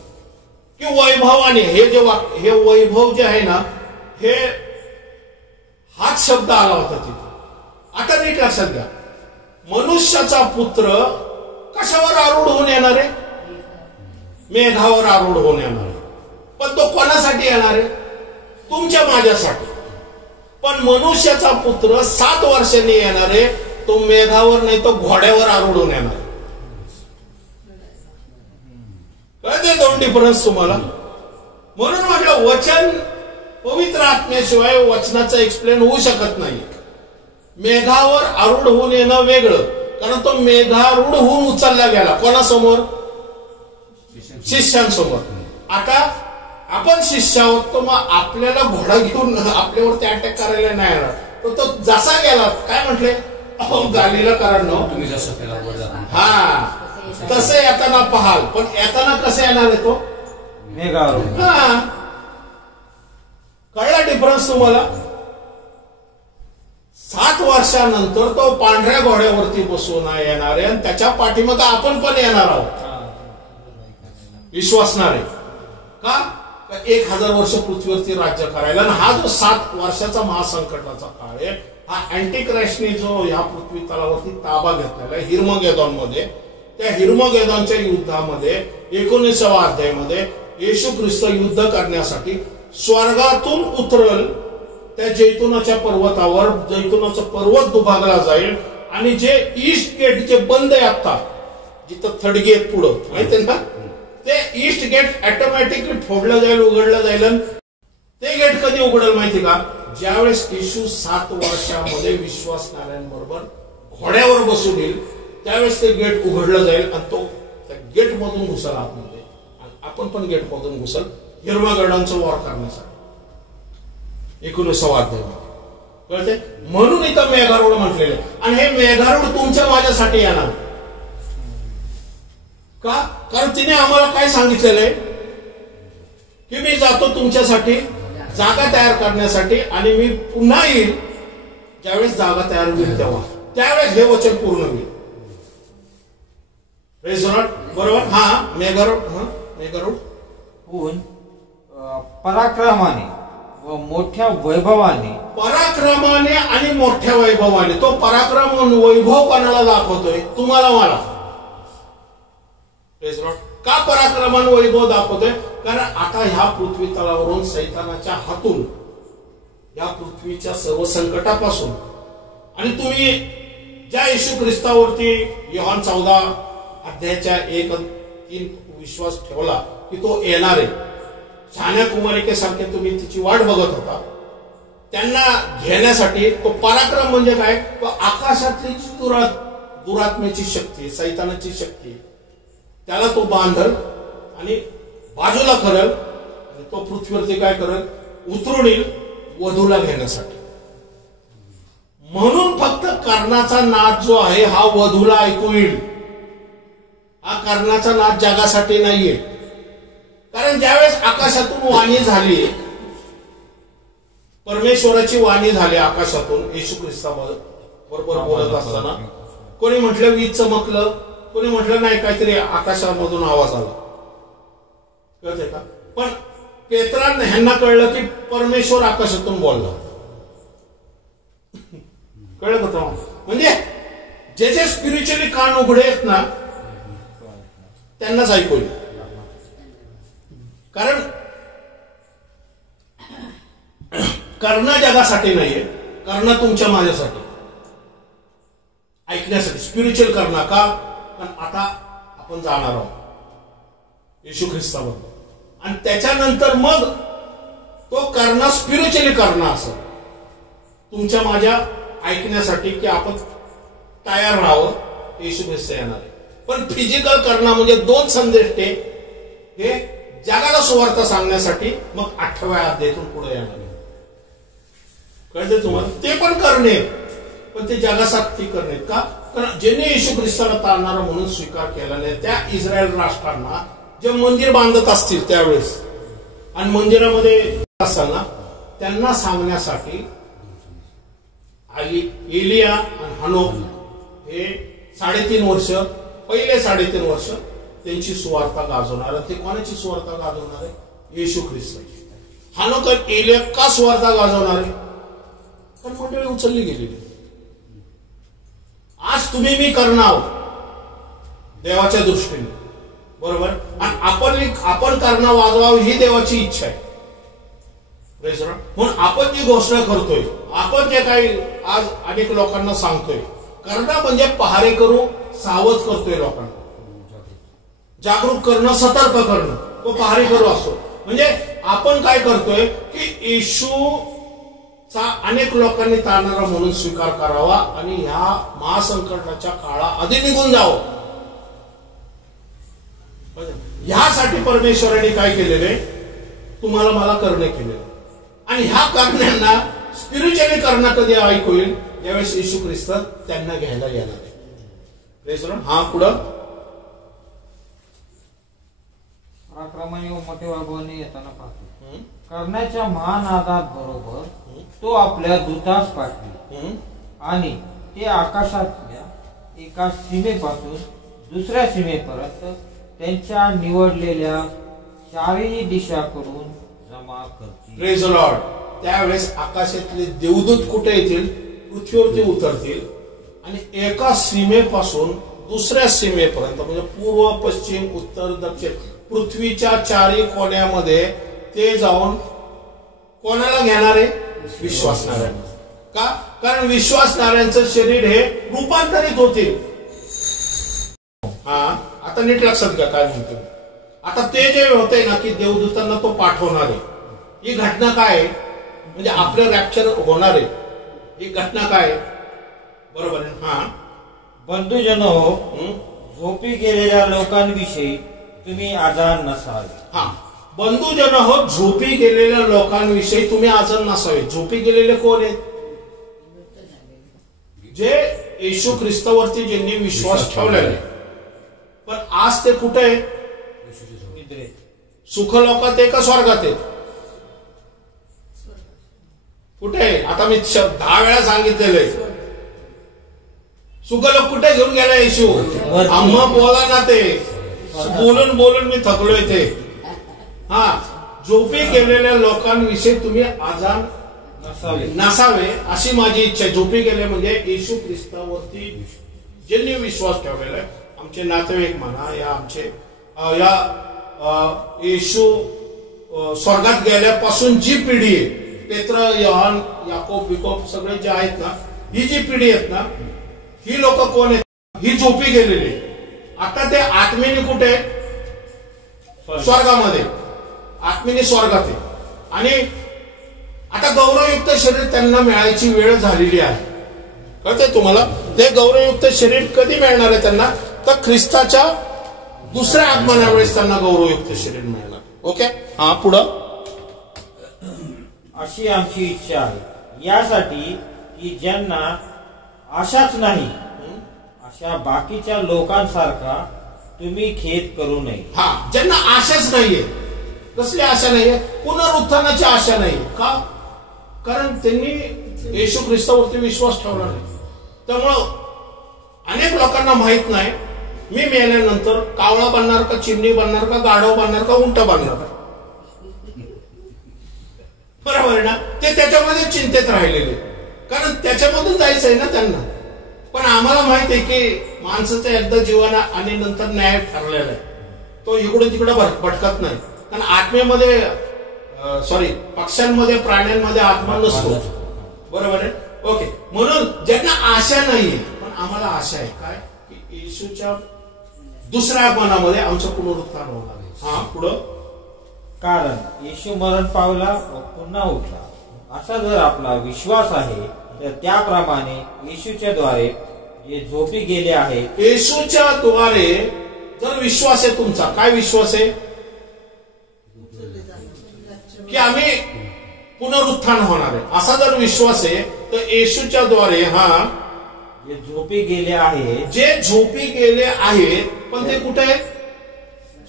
की वैभवाने हे वैभव जे आहे ना, हे हाच शब्द आला होता तिथे. आता नीट लक्षात घ्या, मनुष्याचा पुत्र कशावर आरूढ होऊन येणार आहे? मेघावर आरूढ होऊन येणार आहे. पण तो कोणासाठी येणार आहे? तुमच्या माझ्यासाठी. पण मनुष्याचा पुत्र 7 वर्षांनी येणार आहे, तो मेघावर नाही तो घोड्यावर आरूढ होऊन येणार. कळते दोन डिफरन्स तुम्हाला? म्हणून म्हटलं वचन पवित्र आत्म्याशिवाय वचनाचं एक्सप्लेन होऊ शकत नाही. मेघावर आरूढ होऊन येणं वेगळं, कारण तो मेघारूढ होऊन उचलला गेला कोणासमोर? शिष्यांसमोर. आता आपण शिष्य आहोत, तर मग आपल्याला घोडा घेऊन आपल्यावरती अटॅक करायला नाही येणार. तर तो जसा गेला, काय म्हटले? गालीला कारण तुम्ही जसं केला तसं येताना पाहाल. पण येताना कसं येणार आहे तो? मेघारूढ. कळला डिफरन्स तुम्हाला? 7 वर्षानंतर तो पांढऱ्या घोड्यावरती बसून येणार आहे आणि त्याच्या पाठीमागे आपण पण येणार आहोत विश्वासणारे. का? 1000 वर्ष पृथ्वीवरती राज्य करायला. आणि हा जो 7 वर्षाचा महासंकटाचा काळ आहे, हा अँटिक्राइस्टने जो या पृथ्वी तलावरती ताबा घेतलेला आहे हिर्मगेदोन मध्ये. त्या हिर्मगेदोनच्या युद्धामध्ये 19व्या अध्यायामध्ये येशू ख्रिस्त युद्ध करण्यासाठी स्वर्गातून उतरल. त्या जैतुनाच्या पर्वतावर, जैतुनाचा पर्वत दुभागला जाईल आणि जे ईस्ट गेट जे बंद आहे आता, जिथं थर्ड गेट पुढं माहिती ना, ते ईस्ट गेट ऑटोमॅटिकली फोडलं जाईल, उघडलं जाईल. ते गेट कधी उघडेल माहिती का? ज्यावेळेस येशू 7 वर्षामध्ये विश्वासणाऱ्यांबरोबर घोड्यावर बसून येईल, त्यावेळेस ते गेट उघडलं जाईल आणि तो त्या गेट मधून घुसल आतमध्ये, आणि आपण पण गेट मधून घुसल हिर्मगेदोनचं वॉर करण्यासाठी. 19व्या अध्यायामध्ये कळते. म्हणून इथं मेघारूढ म्हटलेले. आणि हे मेघारूढ तुमच्या माझ्यासाठी येणार. का? कारण तिने आम्हाला काय सांगितलेलं आहे की मी जातो तुमच्यासाठी जागा तयार करण्यासाठी, आणि मी पुन्हा येईल ज्यावेळेस जागा तयार होईल तेव्हा, त्यावेळेस हे वचन पूर्ण होईल. बरोबर? मेघारूढ होऊन पराक्रमाने व मोठ्या वैभवाने. पराक्रमाने आणि मोठ्या वैभवाने. तो पराक्रम वैभव कोणाला दाखवतोय? तुम्हाला, मला. का पराक्रमाने वैभव दाखवतोय? कारण आता ह्या पृथ्वी तलावरून सैतानाच्या हातून या पृथ्वीच्या सर्व संकटापासून, आणि तुम्ही ज्या येशू ख्रिस्तावरती योहान 14 अध्यायाच्या 1-3 विश्वास ठेवला की तो येणार आहे, शहाण्या कुमारिकेसारखे तुम्ही तिची वाट बघत होता, त्यांना घेण्यासाठी तो पराक्रम म्हणजे काय, तो आकाशातली दुरात्म्याची शक्ती, सैतानाची शक्ती, त्याला तो बांधल आणि बाजूला करल, आणि तो पृथ्वीवरती काय करल, उतरून येईल वधूला घेण्यासाठी. म्हणून फक्त कर्णाचा नाद जो आहे हा वधूला ऐकू येईल. हा कर्णाचा नाद जगासाठी नाहीये. कारण ज्यावेळेस आकाशातून वाणी झाली, परमेश्वराची वाणी झाली आकाशातून येशू ख्रिस्ताबरोबर बोलत असताना, कोणी म्हटलं वीज चमकलं, कोणी म्हटलं नाही काहीतरी आकाशामधून आवाज आला, कळतंय का. पण पेत्रांना ह्यांना कळलं की परमेश्वर आकाशातून बोलला. कळलं का? म्हणजे जे जे स्पिरिच्युअली कान उघडे आहेत ना त्यांनाच ऐकू येईल. कारण कर्ण जगासाठी नाहीये, कर्ण तुमच्या माझ्यासाठी, ऐकण्यासाठी. स्पिरिच्युअल कर्ण का? कारण आता आपण जाणार आहोत येशू ख्रिस्ताबरोबर, आणि त्याच्यानंतर मग तो कर्ण स्पिरिच्युअली कर्ण असं तुमच्या माझ्या ऐकण्यासाठी की आपण तयार राहावं, येशू ख्रिस्त येणार आहे. पण फिजिकल करणं म्हणजे 2 संदेश हे जगाला सुवार्ता सांगण्यासाठी मग 8व्या अध्यायातून पुढे येणार आहे. कळते तुम्हाला? ते पण करणे, पण ते जगासाठी करणे का? कारण ज्यांनी येशू ख्रिस्ताला तारणारा म्हणून स्वीकार केला नाही त्या इस्रायल राष्ट्रांना जे मंदिर बांधत असतील त्यावेळेस आणि मंदिरामध्ये असाल ना, त्यांना सांगण्यासाठी एलिया आणि हनोक हे 3.5 वर्ष, पहिले 3.5 वर्ष त्यांची सुवार्ता गाजवणार. ते कोणाची सुवार्ता गाजवणार आहे? येशू ख्रिस्ताची. हनोक एलिया का सुवार्ता गाजवणार आहे? पण मंडळी उचलली गेलेली. आज तुम्ही मी करणार देवाच्या दृष्टीने, बरोबर, आणि आपण करणं वाजवावं ही देवाची इच्छा आहे. म्हणून आपण जी घोषणा करतोय, आपण जे काही आज अनेक लोकांना सांगतोय, करणं म्हणजे पहारे करू, सावध करतोय लोकांना, जागरूक करणं, सतर्क करणं, तो पहारे करू असतो. म्हणजे आपण काय करतोय की येशूचा अनेक लोकांनी तारणारा म्हणून स्वीकार करावा आणि ह्या महासंकटाच्या काळा आधी निघून जावं. ह्यासाठी परमेश्वराने काय केलेले? तुम्हाला मला करणे केलेले. आणि ह्या करण्यांना स्पिरिच्युअली करणं कधी ऐकू येईल? ज्यावेळेस येशू ख्रिस्त त्यांना घ्यायला येणार आहे. हा पुढं पराक्रमाने व मोठे वागवणे येताना पाहतो. कर्णाच्या महानादात बरोबर तो आपल्या दूतास पाठविला आणि ते आकाशातल्या एका सीमेपासून दुसऱ्या सीमेपर्यंत त्यांच्या निवडलेल्या 4ही दिशा करून जमा करतील. Praise the Lord. त्यावेळेस आकाशातले देवदूत कुठे येतील? पृथ्वीवरती उतरतील आणि एका सीमेपासून दुसऱ्या सीमेपर्यंत, म्हणजे पूर्व, पश्चिम, उत्तर, दक्षिण, पृथ्वीच्या 4ही कोण्यामध्ये ते जाऊन कोणाला घेणारे? विश्वासणाऱ्यांना. का? कारण विश्वासणाऱ्यांचं शरीर हे रूपांतरित होतील. आता नीट लक्षात घ्या काय म्हणतो. आता ते जे होते ना की देवदूतांना तो पाठवणार आहे, ही घटना काय? म्हणजे आपलं रॅप्चर होणार आहे, ही घटना काय? बरोबर आहे. हा, बंधुजन हो, झोपी गेलेल्या लोकांविषयी तुम्ही आजान नसावे. हा, बंधुजन हो, झोपी गेलेल्या लोकांविषयी तुम्ही आजान नसावे. झोपी गेलेले कोण आहेत? जे येशू ख्रिस्तावरती ज्यांनी विश्वास ठेवलेला, पण आज ते कुठे आहे? सुख लोकात आहे का स्वर्गात आहेत? कुठे? आता मी 10 वेळा सांगितलेलं आहे. सुख लोक कुठे घेऊन गेला येशू? आम्हा बोला ना, ते बोलून बोलून मी थकलोय ते. हा, झोपी गेलेल्या लोकांविषयी तुम्ही आजान नसावे अशी माझी इच्छा आहे. झोपी गेले म्हणजे येशू ख्रिस्तावरती ज्यांनी विश्वास ठेवलेला आहे, आमचे नातेवाईक म्हणा, या आमचे येशू स्वर्गात गेल्यापासून जी पिढी आहे पेत्र, योहान, याकोब, बिकोब सगळे जे आहेत ना, ही जी पिढी आहेत ना, ही लोक कोण आहेत? ही झोपी गेलेली. आता ते आत्मेने कुठे आहे? स्वर्गामध्ये. आत्मेने स्वर्गात आहे. आणि आता गौरवयुक्त शरीर त्यांना मिळायची वेळ झालेली आहे. कळतंय तुम्हाला? ते गौरवयुक्त शरीर कधी मिळणार आहे त्यांना? तर ख्रिस्ताच्या दुसऱ्या आगमनावेळेस त्यांना गौरवयुक्त शरीर मिळणार. ओके, हा पुढं. अशी आमची इच्छा आहे, यासाठी की ज्यांना आशाच नाही अशा बाकीच्या लोकांसारखा तुम्ही खेद करू नये. हा, ज्यांना आशाच नाहीये. कसली आशा नाहीये? पुनरुत्थानाची आशा नाहीये. का? कारण त्यांनी येशू ख्रिस्तावरती विश्वास ठेवला नाही. त्यामुळं अनेक लोकांना माहित नाही मी मेल्यानंतर कावळा बनणार का, चिमणी बनणार का, गाढव बनणार का, उंट बनणार का. बरोबर आहे ना? ते त्याच्यामध्ये चिंतेत राहिलेले, कारण त्याच्यामधून जायचंय ना त्यांना. पण आम्हाला माहित आहे की माणसाचं एकदा जीवन आणि नंतर न्याय ठरलेला आहे. तो इकडून तिकडे भटकत नाही. कारण आत्मेमध्ये पक्ष्यांमध्ये, प्राण्यांमध्ये आत्मा नसतो. बरोबर आहे? ओके. म्हणून ज्यांना आशा नाहीये, पण आम्हाला आशा आहे काय? की येशूच्या दुसऱ्या आगमनामध्ये आमचं पुनरुत्थान होणार आहे. हा, पुढं. कारण येशू मरण पावला व पुन्हा उठला असा जर आपला विश्वास आहे, तर त्याप्रमाणे येशूच्या द्वारे जे झोपी गेले आहे. येशूच्या द्वारे जर विश्वास आहे तुमचा, काय विश्वास आहे? की आम्ही पुनरुत्थान होणार आहे, असा जर विश्वास आहे, तर येशूच्या द्वारे जे झोपी गेले आहे, जे झोपी गेले आहेत, पण ते कुठे आहेत?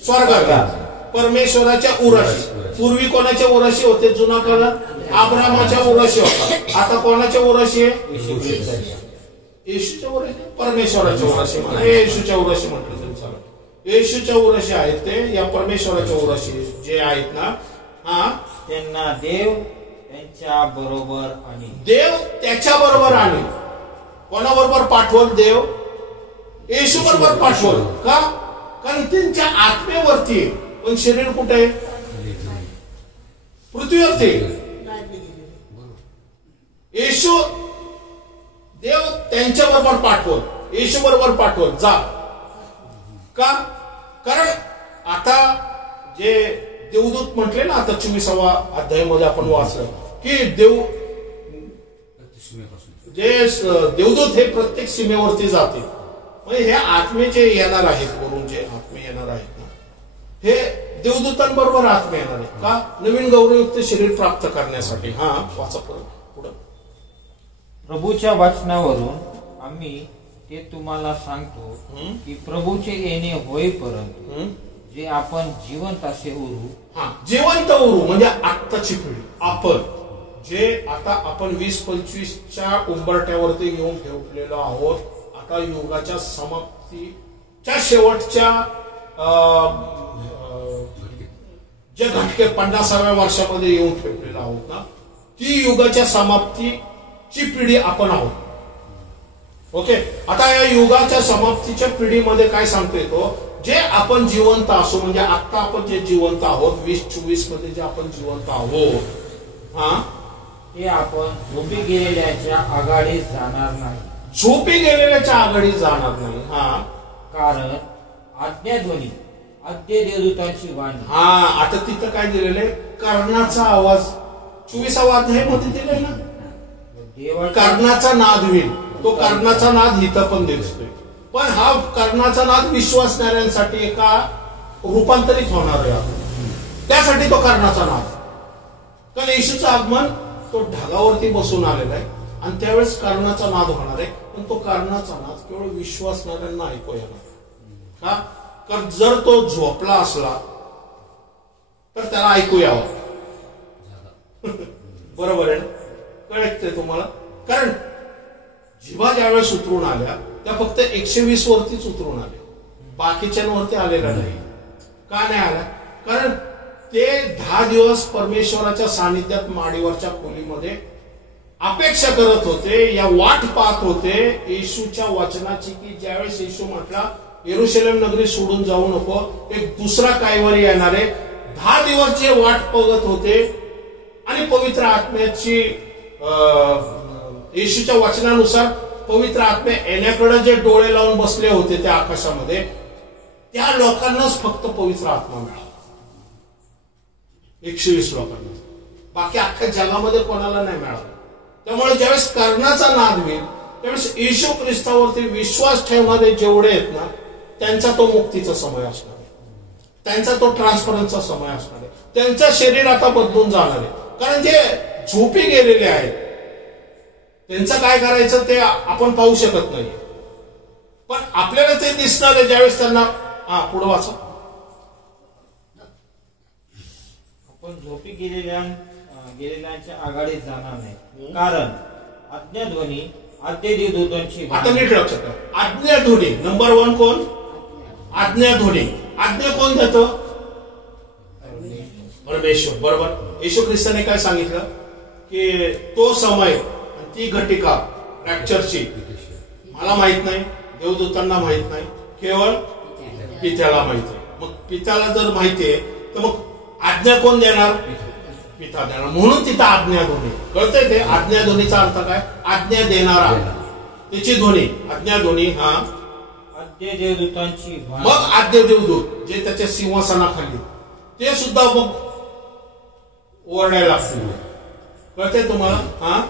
स्वर्गात, परमेश्वराच्या उराशी. पूर्वी कोणाच्या उराशी होते? जुना काळात अब्रामाच्या उराशी होता. आता कोणाच्या उराशी आहे? येशूच्या उराशी, परमेश्वराच्या उराशी म्हणा. येशूच्या उराशी म्हटलं तरी चालेल. येशूच्या उराशी आहेत ते, या परमेश्वराच्या उराशी जे आहेत ना, त्यांना देव त्यांच्या बरोबर आणि देव त्याच्या बरोबर आणि कोणाबरोबर पाठवल? देव येशू बरोबर पाठवल. का? कारण त्यांच्या आत्मेवरती. पण शरीर कुठे आहे? पृथ्वीवरती. येशू देव त्यांच्या बरोबर पाठवल, येशू बरोबर पाठवल. जा. का? कारण आता जे देवदूत म्हटले ना, आता 24व्या अध्यायामध्ये आपण वाचलं की देवदूत हे प्रत्येक सीमेवरती जाते. म्हणजे हे आत्मे जे येणार आहेत, वरून जे आत्मे येणार आहेत ना, हे देवदूतांबरोबर आत्मे येणार आहेत. का? नवीन गौरवयुक्त शरीर प्राप्त करण्यासाठी. हा, वाचा पुढं. प्रभूच्या वचनावरून आम्ही ते तुम्हाला सांगतो की प्रभूचे येणे होईपर्यंत जे आपण जिवंत असे उरू. जिवंत उरू म्हणजे आत्ताची पिढी. आपण जे आता आपण 20-25च्या उंबरठ्यावरती येऊन ठेवलेलो आहोत. आता युगाच्या समाप्तीच्या शेवटच्या जे घटके 50व्या वर्षामध्ये येऊन ठेवलेलो आहोत ना, ती युगाच्या समाप्तीची पिढी आपण आहोत. ओके. आता या युगाच्या समाप्तीच्या पिढीमध्ये काय सांगतोय तो? जे आपण जिवंत असो, म्हणजे आता आपण जे जिवंत आहोत 2024 मध्ये जे आपण जिवंत आहोत, ते आपण झोपी गेलेल्याच्या आघाडीत जाणार नाही. झोपी गेलेल्याच्या आघाडीत जाणार नाही. कारण आज्ञाध्वनी आद्य देवदूतांची वाणी. आता तिथं काय दिलेलं आहे? कर्णाचा आवाज 24व्या अध्यायामध्ये दिलाय ना. कर्णाचा नाद होईल. तो कर्णाचा नाद इथं पण दिसतोय. पण हा कर्णाचा नाद विश्वासणाऱ्यांसाठी एका रूपांतरित होणार आहे. त्यासाठी तो कर्णाचा नाद. कारण येशूचं आगमन तो ढगावरती बसून आलेला आहे आणि त्यावेळेस कर्णाचा नाद होणार आहे. पण तो कर्णाचा नाद केवळ विश्वासणाऱ्यांना ऐकू येणार. का? कारण जर तो झोपला असला तर त्याला ऐकू यावं. बरोबर आहे ना? कळतंय तुम्हाला? कारण जिवा ज्यावेळेस उतरून आल्या त्या फक्त 120 वरतीच उतरून आले, बाकीच्यांवरती आलेला नाही. का नाही आला? कारण ते 10 दिवस परमेश्वराच्या सानिध्यात माडीवरच्या खोलीमध्ये अपेक्षा करत होते, या वाट पाहत होते येशूच्या वचनाची, की ज्यावेळेस येशू म्हटला यरूशलेम नगरी सोडून जाऊ नको, एक दुसरा काहीवारी येणार आहे. 10 दिवस जे वाट बघत होते आणि पवित्र आत्म्याची येशूच्या वचनानुसार पवित्र आत्मे येण्याकडे जे डोळे लावून बसले होते त्या आकाशामध्ये, त्या लोकांनाच फक्त पवित्र आत्मा मिळाला. 120 लोकांना. बाकी अख्ख्या जगामध्ये कोणाला नाही मिळाला. त्यामुळे ज्यावेळेस कर्णाचा नाद होईल त्यावेळेस येशू ख्रिस्तावरती विश्वास ठेवणारे जेवढे आहेत ना, त्यांचा तो मुक्तीचा समय असणार आहे, त्यांचा तो ट्रान्सफरन्सचा समय असणार आहे. त्यांचं शरीर आता बदलून जाणार आहे. कारण जे झोपी गेलेले आहेत त्यांचं काय करायचं ते आपण पाहू शकत नाही, पण आपल्याला ते दिसणार आहे ज्यावेळेस त्यांना पुढे वाचा. आपण झोपी गेलेल्यांच्या आघाडीत जाणार नाही, कारण आज्ञाध्वनी आद्य देवदूतांची. आता नीट लक्षात ठेवा, आज्ञाध्वनी नंबर 1 कोण? आज्ञाध्वनी. आज्ञा कोण देतो? परमेश्वर. बरोबर. येशू ख्रिस्ताने काय सांगितलं की तो समय ती घटिका रॅप्चरची मला माहित नाही, देवदूतांना माहित नाही, केवळ पित्याला माहिती आहे. मग पित्याला जर माहिती आहे तर मग आज्ञा कोण देणार? पिता देणार. म्हणून तिथं आज्ञाध्वनी. कळतंय ते? आज्ञाध्वनीचा अर्थ काय? आज्ञा देणारा, त्याची ध्वनी. आज्ञाध्वनी. आद्य देवदूतांची. मग आद्य देवदूत जे त्याच्या सिंहासनाखाली ते सुद्धा मग ओरडायला लागतील. कळतंय तुम्हाला?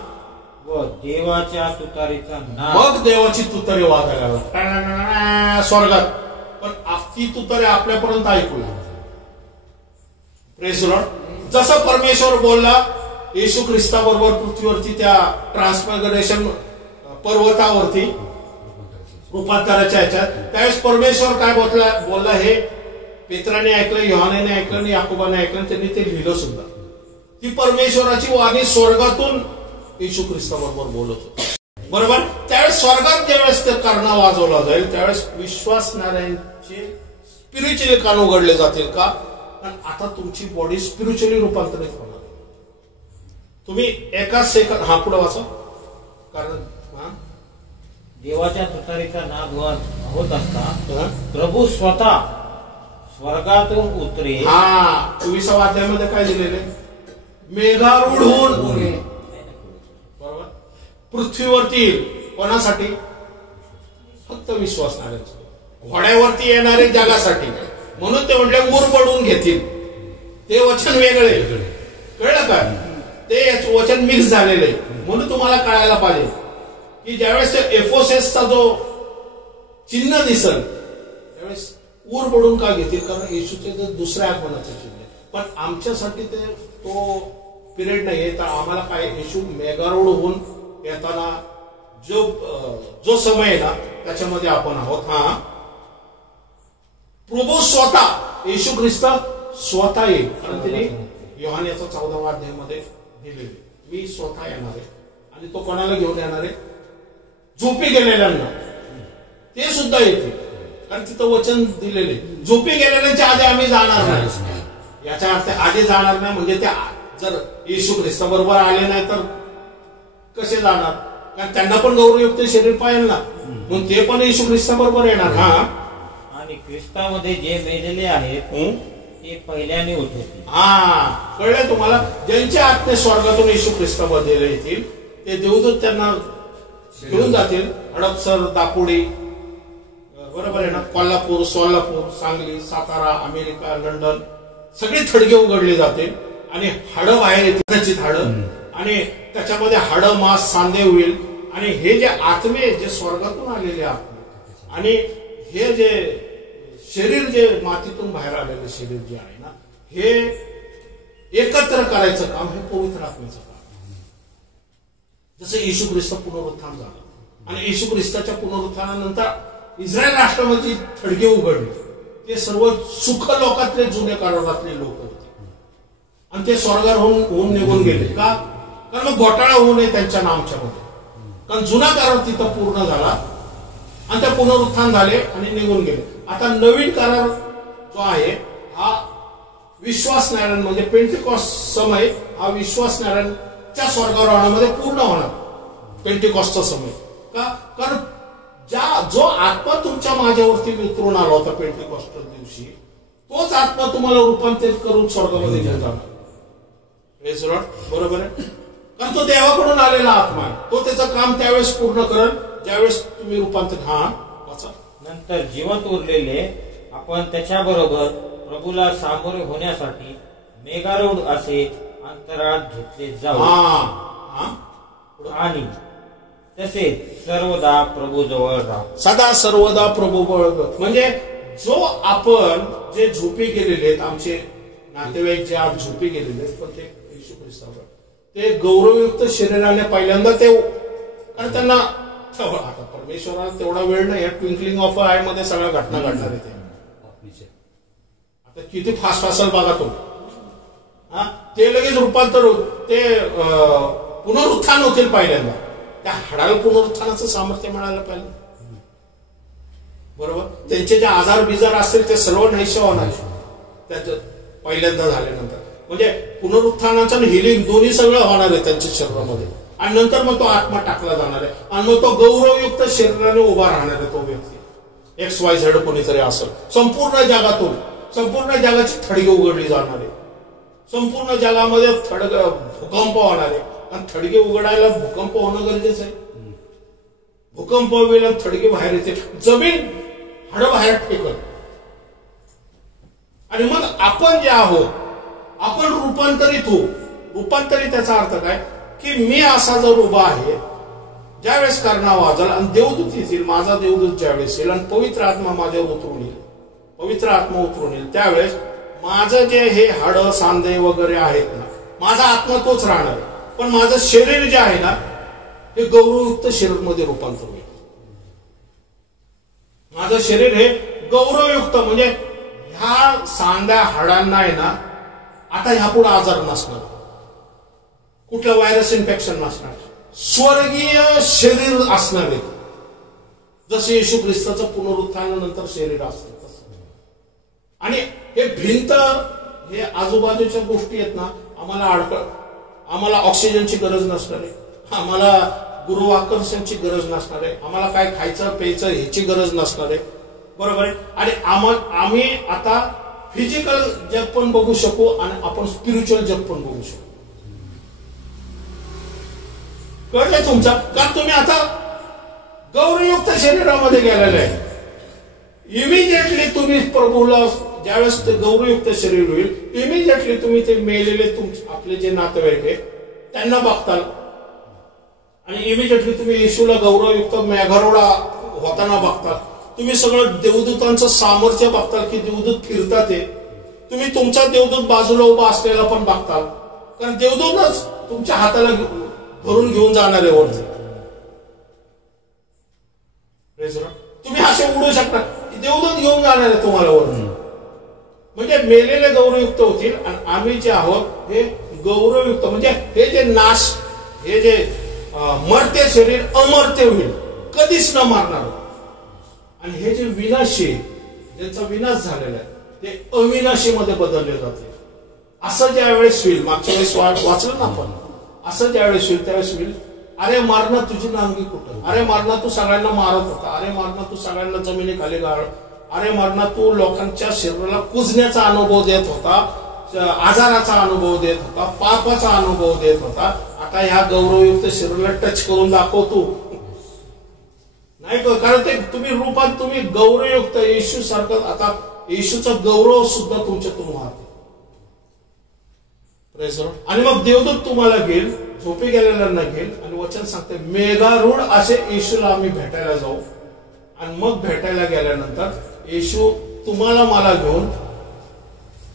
व देवाच्या तुतारीचा नाद. मग देवाची तुतारी वाजायला लागली स्वर्गात. पण ती तुतारी आपल्यापर्यंत ऐकूया. Praise Lord. जसं परमेश्वर बोलला येशू ख्रिस्ताबरोबर पृथ्वीवरती त्या ट्रान्सफॉर्मेशन पर्वतावरती रूपांतराच्या ह्याच्यात, त्यावेळेस परमेश्वर काय बोलला हे पेत्राने ऐकलं, योहानाने ऐकलं आणि याकोबाने ऐकलं, त्यांनी ते लिहिलं सुद्धा. ती परमेश्वराची वाणी स्वर्गातून येशू ख्रिस्ताबरोबर बोलत होती. बरोबर. त्यावेळेस स्वर्गात ज्यावेळेस ते कर्णा वाजवला जाईल त्यावेळेस विश्वासणाऱ्यांचे स्पिरिच्युअली कान उघडले जातील का? कारण आता तुमची बॉडी स्पिरिच्युअली रूपांतरित होणार. तुम्ही एका सेकंद पुढे वाचा. कारण देवाच्या तुतारीचा नाद होत असता प्रभू स्वतः स्वर्गातून उतरे. 24व्या अध्यायामध्ये काय दिलेले? मेघारूढ होऊन. बरोबर. पृथ्वीवरती कोणासाठी? फक्त विश्वासणाऱ्यांसाठी. घोड्यावरती येणारे जगासाठी. म्हणून ते म्हटले ऊर पडून घेतील. ते वचन वेगळे. कळलं का? ते वचन मिक्स झालेले. म्हणून तुम्हाला कळायला पाहिजे की ज्यावेळेस एफोसेसचा जो चिन्ह दिसल त्यावेळेस ऊर पडून का घेतील? कारण येशूचे जे दुसऱ्या आगमनाचे चिन्ह. पण आमच्यासाठी ते तो पिरियड नाहीये. तर आम्हाला काय, येशू मेघारूढ होऊन येताना जो समय आहे ना त्याच्यामध्ये आपण आहोत. प्रभू स्वतः येशू ख्रिस्त स्वतः येईल. कारण तिने योहान याचा 14व्या अध्यायामध्ये दिलेले, मी स्वतः येणार आहे. आणि तो कोणाला घेऊन येणार आहे? झोपी गेलेल्यांना. ते सुद्धा येतील. कारण तिथं वचन दिलेले झोपी गेलेल्यांच्या आधी आम्ही जाणार नाही. याचा अर्थ आधी जाणार नाही म्हणजे ते जर येशू ख्रिस्ता बरोबर आले नाही तर कसे जाणार? कारण त्यांना पण गौरवयुक्त शरीर पाहिजे ना. म्हणून ते पण येशू ख्रिस्ता बरोबर येणार. आणि ख्रिस्तामध्ये जे मेलेले आहेत ते पहिल्याने उठवतील. कळलं तुम्हाला? ज्यांचे आत्मे स्वर्गातून येशू ख्रिस्तामध्ये येतील ते देवदूत त्यांना घेऊन जातील. हडपसर, दापोडी, बरोबर आहे ना, कोल्हापूर, सोलापूर, सांगली, सातारा, अमेरिका, लंडन सगळी थडगे उघडले जातील आणि हाडं बाहेर येतील. हाडं आणि त्याच्यामध्ये हाडं, मांस, सांधे होईल. आणि हे जे आत्मे जे स्वर्गातून आलेले आत्मे आणि हे जे शरीर जे मातीतून बाहेर आलेलं शरीर जे आहे ना, हे एकत्र करायचं काम हे पवित्र आत्म्याचं काम. जसं येशू ख्रिस्त पुनरुत्थान झालं आणि येशू ख्रिस्ताच्या पुनरुत्थानानंतर इस्रायल राष्ट्रामध्ये थडगे उघडले. ते सर्व सुख लोकातले जुने काळातले लोक होते आणि ते स्वर्गावर होऊन निघून गेले. का? कारण मग घोटाळा होऊ नये त्यांच्या नामच्या मध्ये. कारण जुना करार तिथं पूर्ण झाला आणि ते पुनरुत्थान झाले आणि निघून गेले. आता नवीन करार जो आहे हा विश्वासणाऱ्यां म्हणजे पेंटिकॉस्ट समय हा विश्वासणाऱ्यांच्या स्वर्गावर राहण्यामध्ये पूर्ण होणार. पेंटिकॉस्टचा समय का? कारण जो आत्मा तुमच्या माझ्यावरती उतरून आला होता पेंटिकॉस्टच्या दिवशी, तोच आत्मा तुम्हाला रूपांतरित करून स्वर्गामध्ये घेऊन जाणार. Praise the Lord. बरोबर आहे, कारण तो देवाकडून आलेला आत्मा आहे. तो त्याचं काम त्यावेळेस पूर्ण करेल ज्यावेळेस तुम्ही रूपांतर. वाचा. नंतर जिवंत उरलेले आपण त्याच्याबरोबर प्रभूला सामोरे होण्यासाठी मेघारूढ असे अंतराळात घेतले जाऊ आणि तसेच सर्वदा प्रभू जवळ राहू. सदा सर्वदा प्रभू जवळ. म्हणजे जो आपण जे झोपी गेलेले आहेत, आमचे नातेवाईक जे आज झोपी गेलेले आहेत, पण ते येशू ख्रिस्तावर ते गौरवयुक्त शरीराने पहिल्यांदा ते, कारण त्यांना आता परमेश्वराला तेवढा वेळ नाही, ट्विंकलिंग ऑफ आय मध्ये सगळ्या घटना घडणार आहे. आता किती फास्ट असेल बघा तो. ते लगेच रूपांतर होत, ते पुनरुत्थान होतील पहिल्यांदा. त्या हाडाला पुनरुत्थानाचं सामर्थ्य मिळालं पाहिजे. बरोबर. त्यांचे जे आजार बिजार असतील ते सर्व नाहीसे होणार त्याचं पहिल्यांदा झाल्यानंतर. म्हणजे पुनरुत्थानाचं आणि हिलिंग दोन्ही सगळं होणार आहे त्यांच्या शरीरामध्ये. आणि नंतर मग तो आत्मा टाकला जाणार आहे आणि मग तो गौरवयुक्त शरीराने उभा राहणार आहे. तो व्यक्ती XYZ कोणीतरी असेल. संपूर्ण जगातून संपूर्ण जगाची थडगे उघडली जाणार आहे. संपूर्ण जगामध्ये भूकंप होणार आहे. आणि थडगे उघडायला भूकंप होणं गरजेचं आहे. भूकंप होईल आणि थडगे बाहेर येते, जमीन हाडं बाहेर फेकत. आणि मग आपण जे आहोत आपण रूपांतरित होऊ. रूपांतरित त्याचा अर्थ काय की मी असा जर उभा आहे, ज्यावेळेस करणा वाजल आणि देवदूत येतील, माझा देवदूत ज्यावेळेस येईल आणि पवित्र आत्मा माझ्यावर उतरून येईल, पवित्र आत्मा उतरून येईल, त्यावेळेस माझं जे हे हाडं सांधे वगैरे आहेत ना, माझा आत्मा तोच राहणार आहे. पण माझं शरीर जे आहे ना हे गौरवयुक्त शरीरमध्ये रूपांतर होईल. माझं शरीर हे गौरवयुक्त, म्हणजे ह्या सांध्या हाडांना आहे ना आता ह्यापुढे आजार नसणार, कुठलं व्हायरस इन्फेक्शन नसणार, स्वर्गीय शरीर असणार आहे. जसे येशू ख्रिस्ताचं पुनरुत्थानानंतर शरीर असतं तसं. आणि हे भिंत, हे आजूबाजूच्या गोष्टी आहेत ना, आम्हाला ऑक्सिजनची गरज नसणार आहे, आम्हाला गुरुत्वाकर्षणची गरज नसणार आहे, आम्हाला काय खायचं प्यायचं ह्याची गरज नसणार आहे. बरोबर आहे. आणि आम्ही आता फिजिकल जग पण बघू शकू आणि आपण स्पिरिच्युअल जग पण बघू शकू. कळलंय तुमचा? कारण तुम्ही आता गौरवयुक्त शरीरामध्ये गेलेले आहे. इमिजिएटली तुम्ही प्रभूला ज्यावेळेस ते गौरवयुक्त शरीर होईल, इमिजिएटली तुम्ही ते मेलेले आपले जे नातेवाईक आहे त्यांना बघताल आणि इमिजिएटली तुम्ही येशूला गौरवयुक्त मेघारूढ होताना बघताल. तुम्ही सगळं देवदूतांचं सामर्थ्य बघताल की देवदूत फिरतात ते. तुम्ही तुमचा देवदूत बाजूला उभा असलेला पण बघताल, कारण देवदूतच तुमच्या हाताला धरून घेऊन जाणार आहे वरती. तुम्ही असे उडू शकता, देवदूत घेऊन जाणार आहे तुम्हाला वरती. म्हणजे मेलेले गौरवयुक्त होतील आणि आम्ही जे आहोत हे गौरवयुक्त, म्हणजे हे जे नाश, हे जे मर्त्य शरीर अमर्त्य होईल, कधीच न मारणार. आणि हे जे विनाशी, ज्यांचा विनाश झालेला आहे ते अविनाशी मध्ये बदलले जाते. असं ज्यावेळेस होईल, मागच्या वेळेस वाचलं ना आपण, असं ज्यावेळेस होईल त्यावेळेस होईल, अरे मारणं तुझी नांगी कुठं, अरे मारणं तू सगळ्यांना मारत होता, अरे मारणं तू सगळ्यांना जमिनीखाली गाळ, अरे मारणं तू लोकांच्या शरीराला कुजण्याचा अनुभव देत होता, आजाराचा अनुभव देत होता, पापाचा अनुभव देत होता. आता ह्या गौरवयुक्त शरीराला टच करून दाखव तू. नाही, कारण ते तुम्ही रूपात तुम्ही गौरवयुक्त येशू सारखं, आता येशूचा गौरव सुद्धा तुमच्यातून वाहते. आणि मग देवदूत तुम्हाला घेईल, झोपी गेलेल्यांना घेईल आणि वचन सांगते मेघारूढ असे येशूला आम्ही भेटायला जाऊ. आणि मग भेटायला गेल्यानंतर येशू तुम्हाला मला घेऊन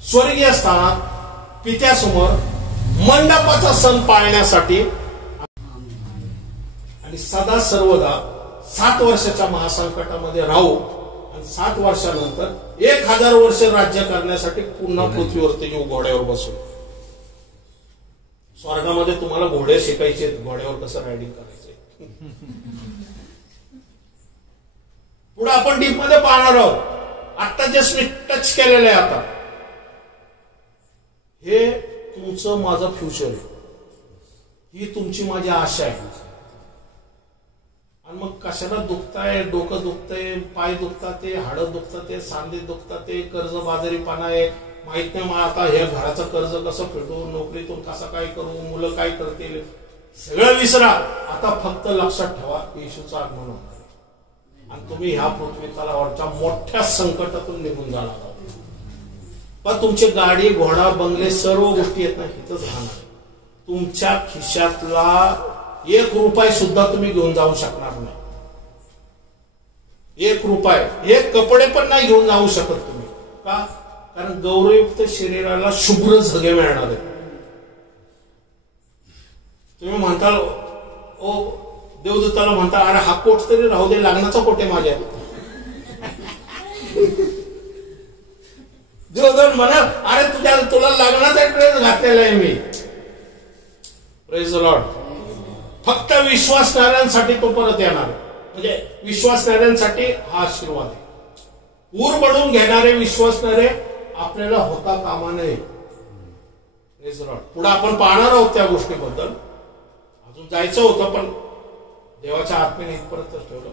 स्वर्गीय स्थानात पित्यासमोर मंडपाचा सण पाळण्यासाठी आणि सदा सर्वदा 7 वर्षाच्या महासंकटामध्ये राहू आणि 7 वर्षानंतर 1000 वर्ष राज्य करण्यासाठी पुन्हा पृथ्वीवरती येऊ घोड्यावर बसून. स्वर्गामध्ये तुम्हाला घोडे शिकायचे, घोड्यावर कसं रायडिंग करायचे. पुढे आपण डीप मध्ये पाहणार आहोत. आता जस्ट मी टच केलेलं आहे. आता हे तुमचं माझं फ्युचर आहे, ही तुमची माझी आशा आहे. आणि मग कशाला दुखताय, डोकं दुखतंय, पाय दुखतात, हाडं दुखतात, सांधे दुखतात, कर्जबाजारीपणा आहे, माहित नाही मला आता हे घराचं कर्ज कसं फेडू, नोकरीतून कसं काय करू, मुलं काय करतील, सगळं विसरा. आता फक्त लक्षात ठेवा येशूचं आगमन होणार आणि तुम्ही ह्या पृथ्वी तलावरच्या मोठ्या संकटातून निघून जाणार आहात. पण तुमची गाडी, घोडा, बंगले सर्व गोष्टी येत नाही इथंच राहणार. तुमच्या खिशातला 1 रुपया सुद्धा तुम्ही घेऊन जाऊ शकणार नाही. 1 रुपया, 1 कपडे पण नाही घेऊन जाऊ शकत तुम्ही. का? कारण गौरवयुक्त शरीराला शुभ्र झगे मिळणार आहेत. तुम्ही म्हणताल, ओ देवदत्ताला म्हणता, अरे हा कोट तरी राहू दे, लग्नाचा कोट आहे माझ्या. देवदत्त म्हणाल, अरे तुला लग्नाचा ड्रेस घातलेला आहे मी. Praise the Lord. फक्त विश्वासणाऱ्यांसाठी तो परत येणार. म्हणजे विश्वासणाऱ्यांसाठी हा आशीर्वाद आहे. पूर पडून घेणारे विश्वासणारे आपल्याला होता कामा नये. Praise the Lord. पुढे आपण पाहणार आहोत त्या गोष्टीबद्दल. अजून जायचं होतं पण देवाच्या आत्म्याने इथपर्यंतच ठेवलं.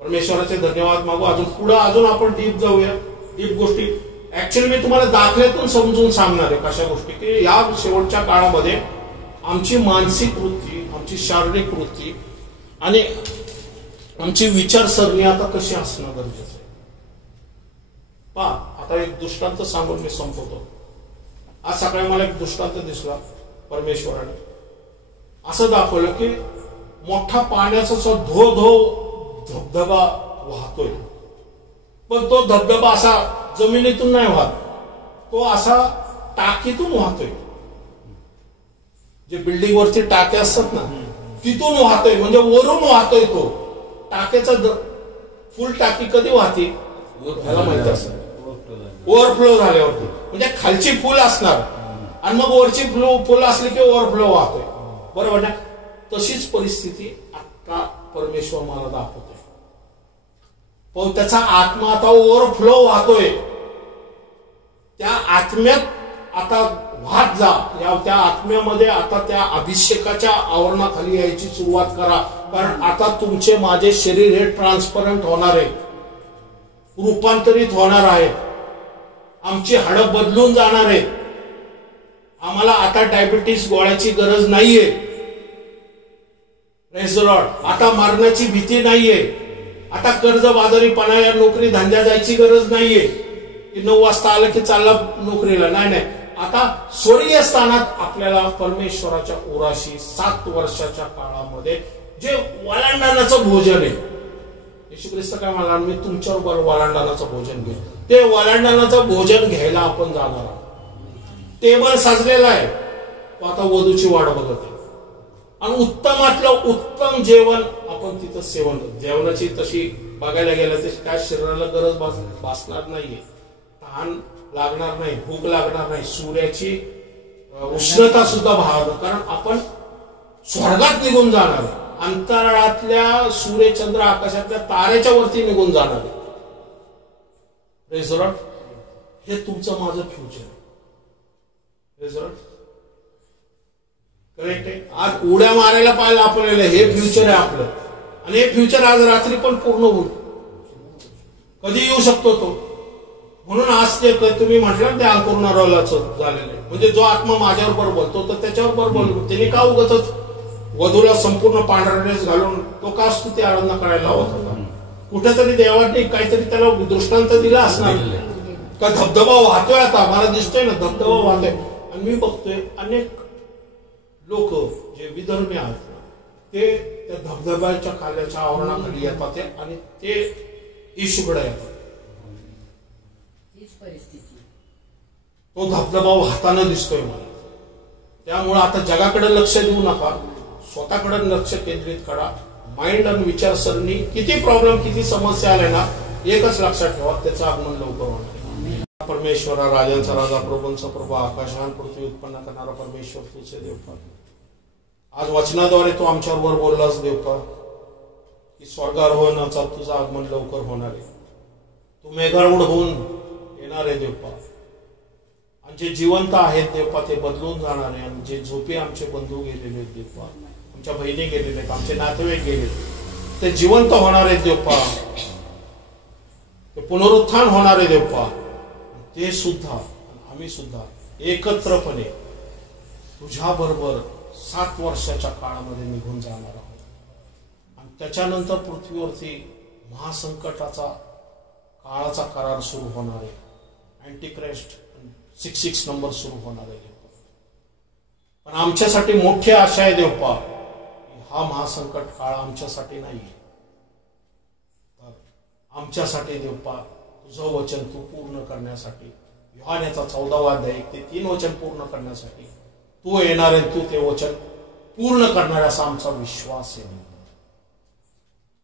परमेश्वराचे धन्यवाद मागू. अजून आपण डीप जाऊया. डीप गोष्टी ऍक्च्युअली मी तुम्हाला दाखल्यातून समजून सांगणार आहे कशा गोष्टी, की या शेवटच्या काळामध्ये आमची मानसिक वृत्ती, आमची शारीरिक वृत्ती आणि आमची विचारसरणी आता कशी असणं गरजेचं आहे. पहा, आता एक दृष्टांत सांगून मी संपवतो. आज सकाळी मला एक दृष्टांत दिसला परमेश्वराने. असं दाखवलं की मोठा पाण्याचा धो धो धबधबा वाहतोय. पण तो धबधबा असा जमिनीतून नाही वाहत, तो असा टाकीतून वाहतोय. जे बिल्डिंग वरती टाके असतात ना, तिथून वाहतोय. म्हणजे वरून वाहतोय तो. टाकेचा फुल टाकी कधी वाहते ह्याला माहिती असतं, ओव्हरफ्लो झाल्यावरती. म्हणजे खालची फुल असणार आणि मग वरची फुल असली की ओव्हरफ्लो वाहतोय. बरोबर ना? तशीच परिस्थिती आता परमेश्वर मला दाखवतोय. पण त्याचा आत्मा आता ओव्हरफ्लो वाहतोय. त्या आत्म्यात आता वाहत जा. त्या आत्म्यामध्ये आता त्या अभिषेकाच्या आवरणाखाली यायची सुरुवात करा. कारण आता तुमचे माझे शरीर हे ट्रान्सपरंट होणार आहे, रूपांतरित होणार आहे. आमची हाडं बदलून जाणार आहेत. आम्हाला आता डायबिटीस गोळ्याची गरज नाहीये. Praise the Lord. आता मरण्याची भीती नाहीये. आता कर्जबाजारीपणा या नोकरी धंद्या जायची गरज नाहीये की 9 वाजता आलं की चालला नोकरीला. नाही. आता स्वर्गीय स्थानात आपल्याला परमेश्वराच्या उराशी 7 वर्षाच्या काळामध्ये जे वलांडणाचं भोजन आहे. येशू ख्रिस्त काय म्हणाला, मी तुमच्याबरोबर वलांडणाचं भोजन घेईन. ते वलांडणाचं भोजन घ्यायला आपण जाणार आहोत. टेबल सजलेला आहे. तो आता वधूची वाट बघत आहे. आणि उत्तमातलं उत्तम जेवण आपण तिथं सेवन करतो. जेवणाची तशी बघायला गेलं तर काय शरीराला गरज भासणार नाहीये. तहान लागणार नाही, भूक लागणार नाही, सूर्याची उष्णता सुद्धा भागणार. कारण आपण स्वर्गात निघून जाणार आहे. अंतराळातल्या सूर्यचंद्र आकाशातल्या ताऱ्याच्या वरती निघून जाणार आहे. Praise the Lord. हे तुमचं माझं फ्युचर आहे. Praise the Lord. करेक्ट आहे. आज उड्या मारायला पाहिलं आपल्याला. हे फ्युचर आहे आपलं. आणि हे फ्युचर आज रात्री पण पूर्ण होईल. कधी येऊ शकतो तो. म्हणून आज ते तुम्ही म्हटलं ते अंकुरणाराचं झालेलं आहे. म्हणजे जो आत्मा माझ्याबरोबर बोलतो तर त्याच्याबरोबर बोलतो. त्याने का उगतच वधूला संपूर्ण पांढरा ड्रेस घालून तो का स्तुती आराधना करायला लावत होता? कुठेतरी देवाने काहीतरी त्याला दृष्टांत दिला असणार का धबधबा वाहतोय. आता मला दिसतोय ना धबधबा वाहतोय. आणि मी बघतोय अनेक लोक जे विधर्मी आहेत ते त्या धबधब्याच्या खाल्याच्या आवरणाखाली येतात आणि ते येशूकडे येतात. तो धबधबा वाहताना दिसतोय मला. त्यामुळे आता जगाकडे लक्ष देऊ नका, स्वतःकडे लक्ष केंद्रित करा. माइंड आणि विचारसरणी किती प्रॉब्लेम, किती समस्या आल्या ना, एकच लक्षात ठेवा, त्याचं आगमन लवकर होणार. परमेश्वरा, राजांचा राजा, प्रभूंचा प्रभू, आकाशान पृथ्वी उत्पन्न करणारा परमेश्वर तुझे देवता. आज वचनाद्वारे तू आमच्याबरोबर बोललास देवता की स्वर्गारोहणाचा तुझं आगमन लवकर होणार आहे. तू मेघारूढ होऊन येणार आहे देवता. आणि जे जिवंत आहेत देवता ते बदलून जाणार आहे. आणि जे झोपे आमचे बंधू गेलेले आहेत देवता, आमच्या बहिणी गेलेले आहेत, आमचे नातेवाईक गेले, ते जिवंत होणार आहेत देवता. ते पुनरुत्थान होणार आहे देवता. ते सुद्धा आम्ही सुद्धा एकत्रपणे तुझ्याबरोबर 7 वर्षाच्या काळामध्ये निघून जाणार आहोत आणि त्याच्यानंतर पृथ्वीवरती महासंकटाचा काळाचा करार सुरू होणार आहे. अँटिक्राइस्ट 666 नंबर सुरू होणार आहे. पण आमच्यासाठी मोठी आशा आहे देवपा, हा महासंकट काळ आमच्यासाठी नाही, तर आमच्यासाठी देवपा तुझं वचन तू पूर्ण करण्यासाठी, योहानेचा 14वा अध्याय 1 ते 3 वचन पूर्ण करण्यासाठी तू येणार आहे. तू ते वचन पूर्ण करणार असा आमचा विश्वास आहे.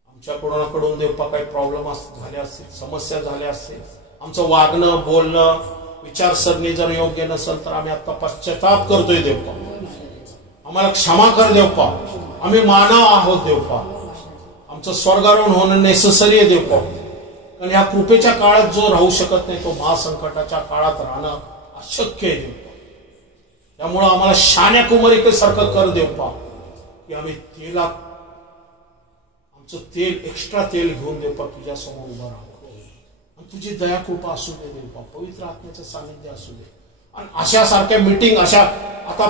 आमच्या कोणाकडून देवपा काही प्रॉब्लेम झाले असतील, समस्या झाल्या असतील, आमचं वागणं बोलणं विचारसरणी जर योग्य नसेल तर आम्ही आता पश्चाताप करतोय देवपा, आम्हाला क्षमा कर देवपा. आम्ही मानव आहोत देवपा, आमचं स्वर्गारोहण होणं नेसेसरी आहे देवपा. कारण ह्या कृपेच्या काळात जो राहू शकत नाही तो महासंकटाच्या काळात राहणं अशक्य आहे देवपा. त्यामुळं आम्हाला शाण्या कुमारिकेसारखं कर देवपा की आम्ही आमचं तेल एक्स्ट्रा तेल घेऊन देवपा तुझ्या समोर उभं राहू. तुझी दया कृपा असू दे देवपा, पवित्र आत्म्याचं सानिध्य असू दे. आणि अशासारख्या मीटिंग अशा आता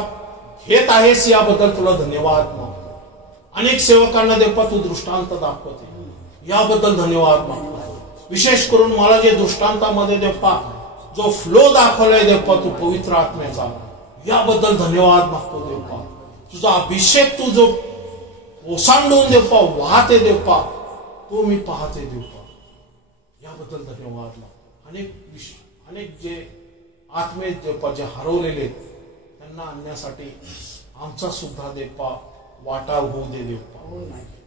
घेत आहेस याबद्दल तुला धन्यवाद मागतो. अनेक सेवकांना देवपा तू दृष्टांत दाखवते, याबद्दल धन्यवाद मागतो. विशेष करून मला जे दृष्टांतामध्ये देवपा जो फ्लो दाखवलाय देवपा तू पवित्र आत्म्याचा, याबद्दल धन्यवाद मागतो देवपा. तुझा अभिषेक तू जो ओसांडून देवपा वाहते देवपा तो मी पाहते देवपा, याबद्दल धन्यवाद मागतो. अनेक जे आत्मे देवपा जे हरवलेले त्यांना आणण्यासाठी आमचा सुद्धा देवपा वाटा होऊ दे देवपा.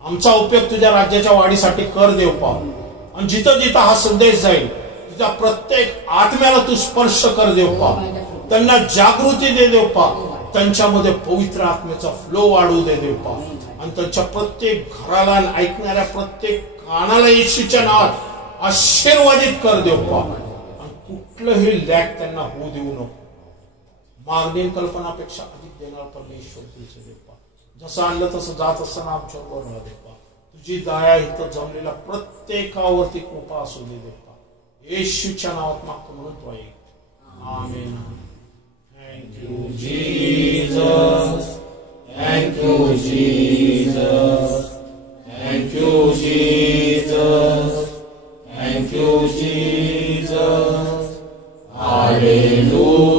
आमचा उपयोग तुझ्या राज्याच्या वाढीसाठी कर देवपा. आणि जिथं जिथं हा संदेश जाईल तुझ्या प्रत्येक आत्म्याला तू स्पर्श कर देवपा, त्यांना जागृती दे देवपा, त्यांच्यामध्ये पवित्र आत्म्याचा फ्लो वाढवू दे देवपा. आणि त्यांच्या प्रत्येक घराला ऐकणाऱ्या प्रत्येक कानाला येशूच्या नावात आशीर्वादित कर देवपा. आणि कुठलंही लॅक त्यांना होऊ देऊ नको. मागणी कल्पनापेक्षा अधिक देणार परमेश्वर तुझे देवपा. जसं आणलं तसं जात असताना आमच्यावर राहा देवपा. तुझी दया इथं जमलेल्या प्रत्येकावरती कृपा असू दे देवपा. येशूच्या नावात मागतो म्हणून तो ऐक. Amen. Thank you Jesus, thank you Jesus, thank you Jesus, thank you Jesus, hallelujah.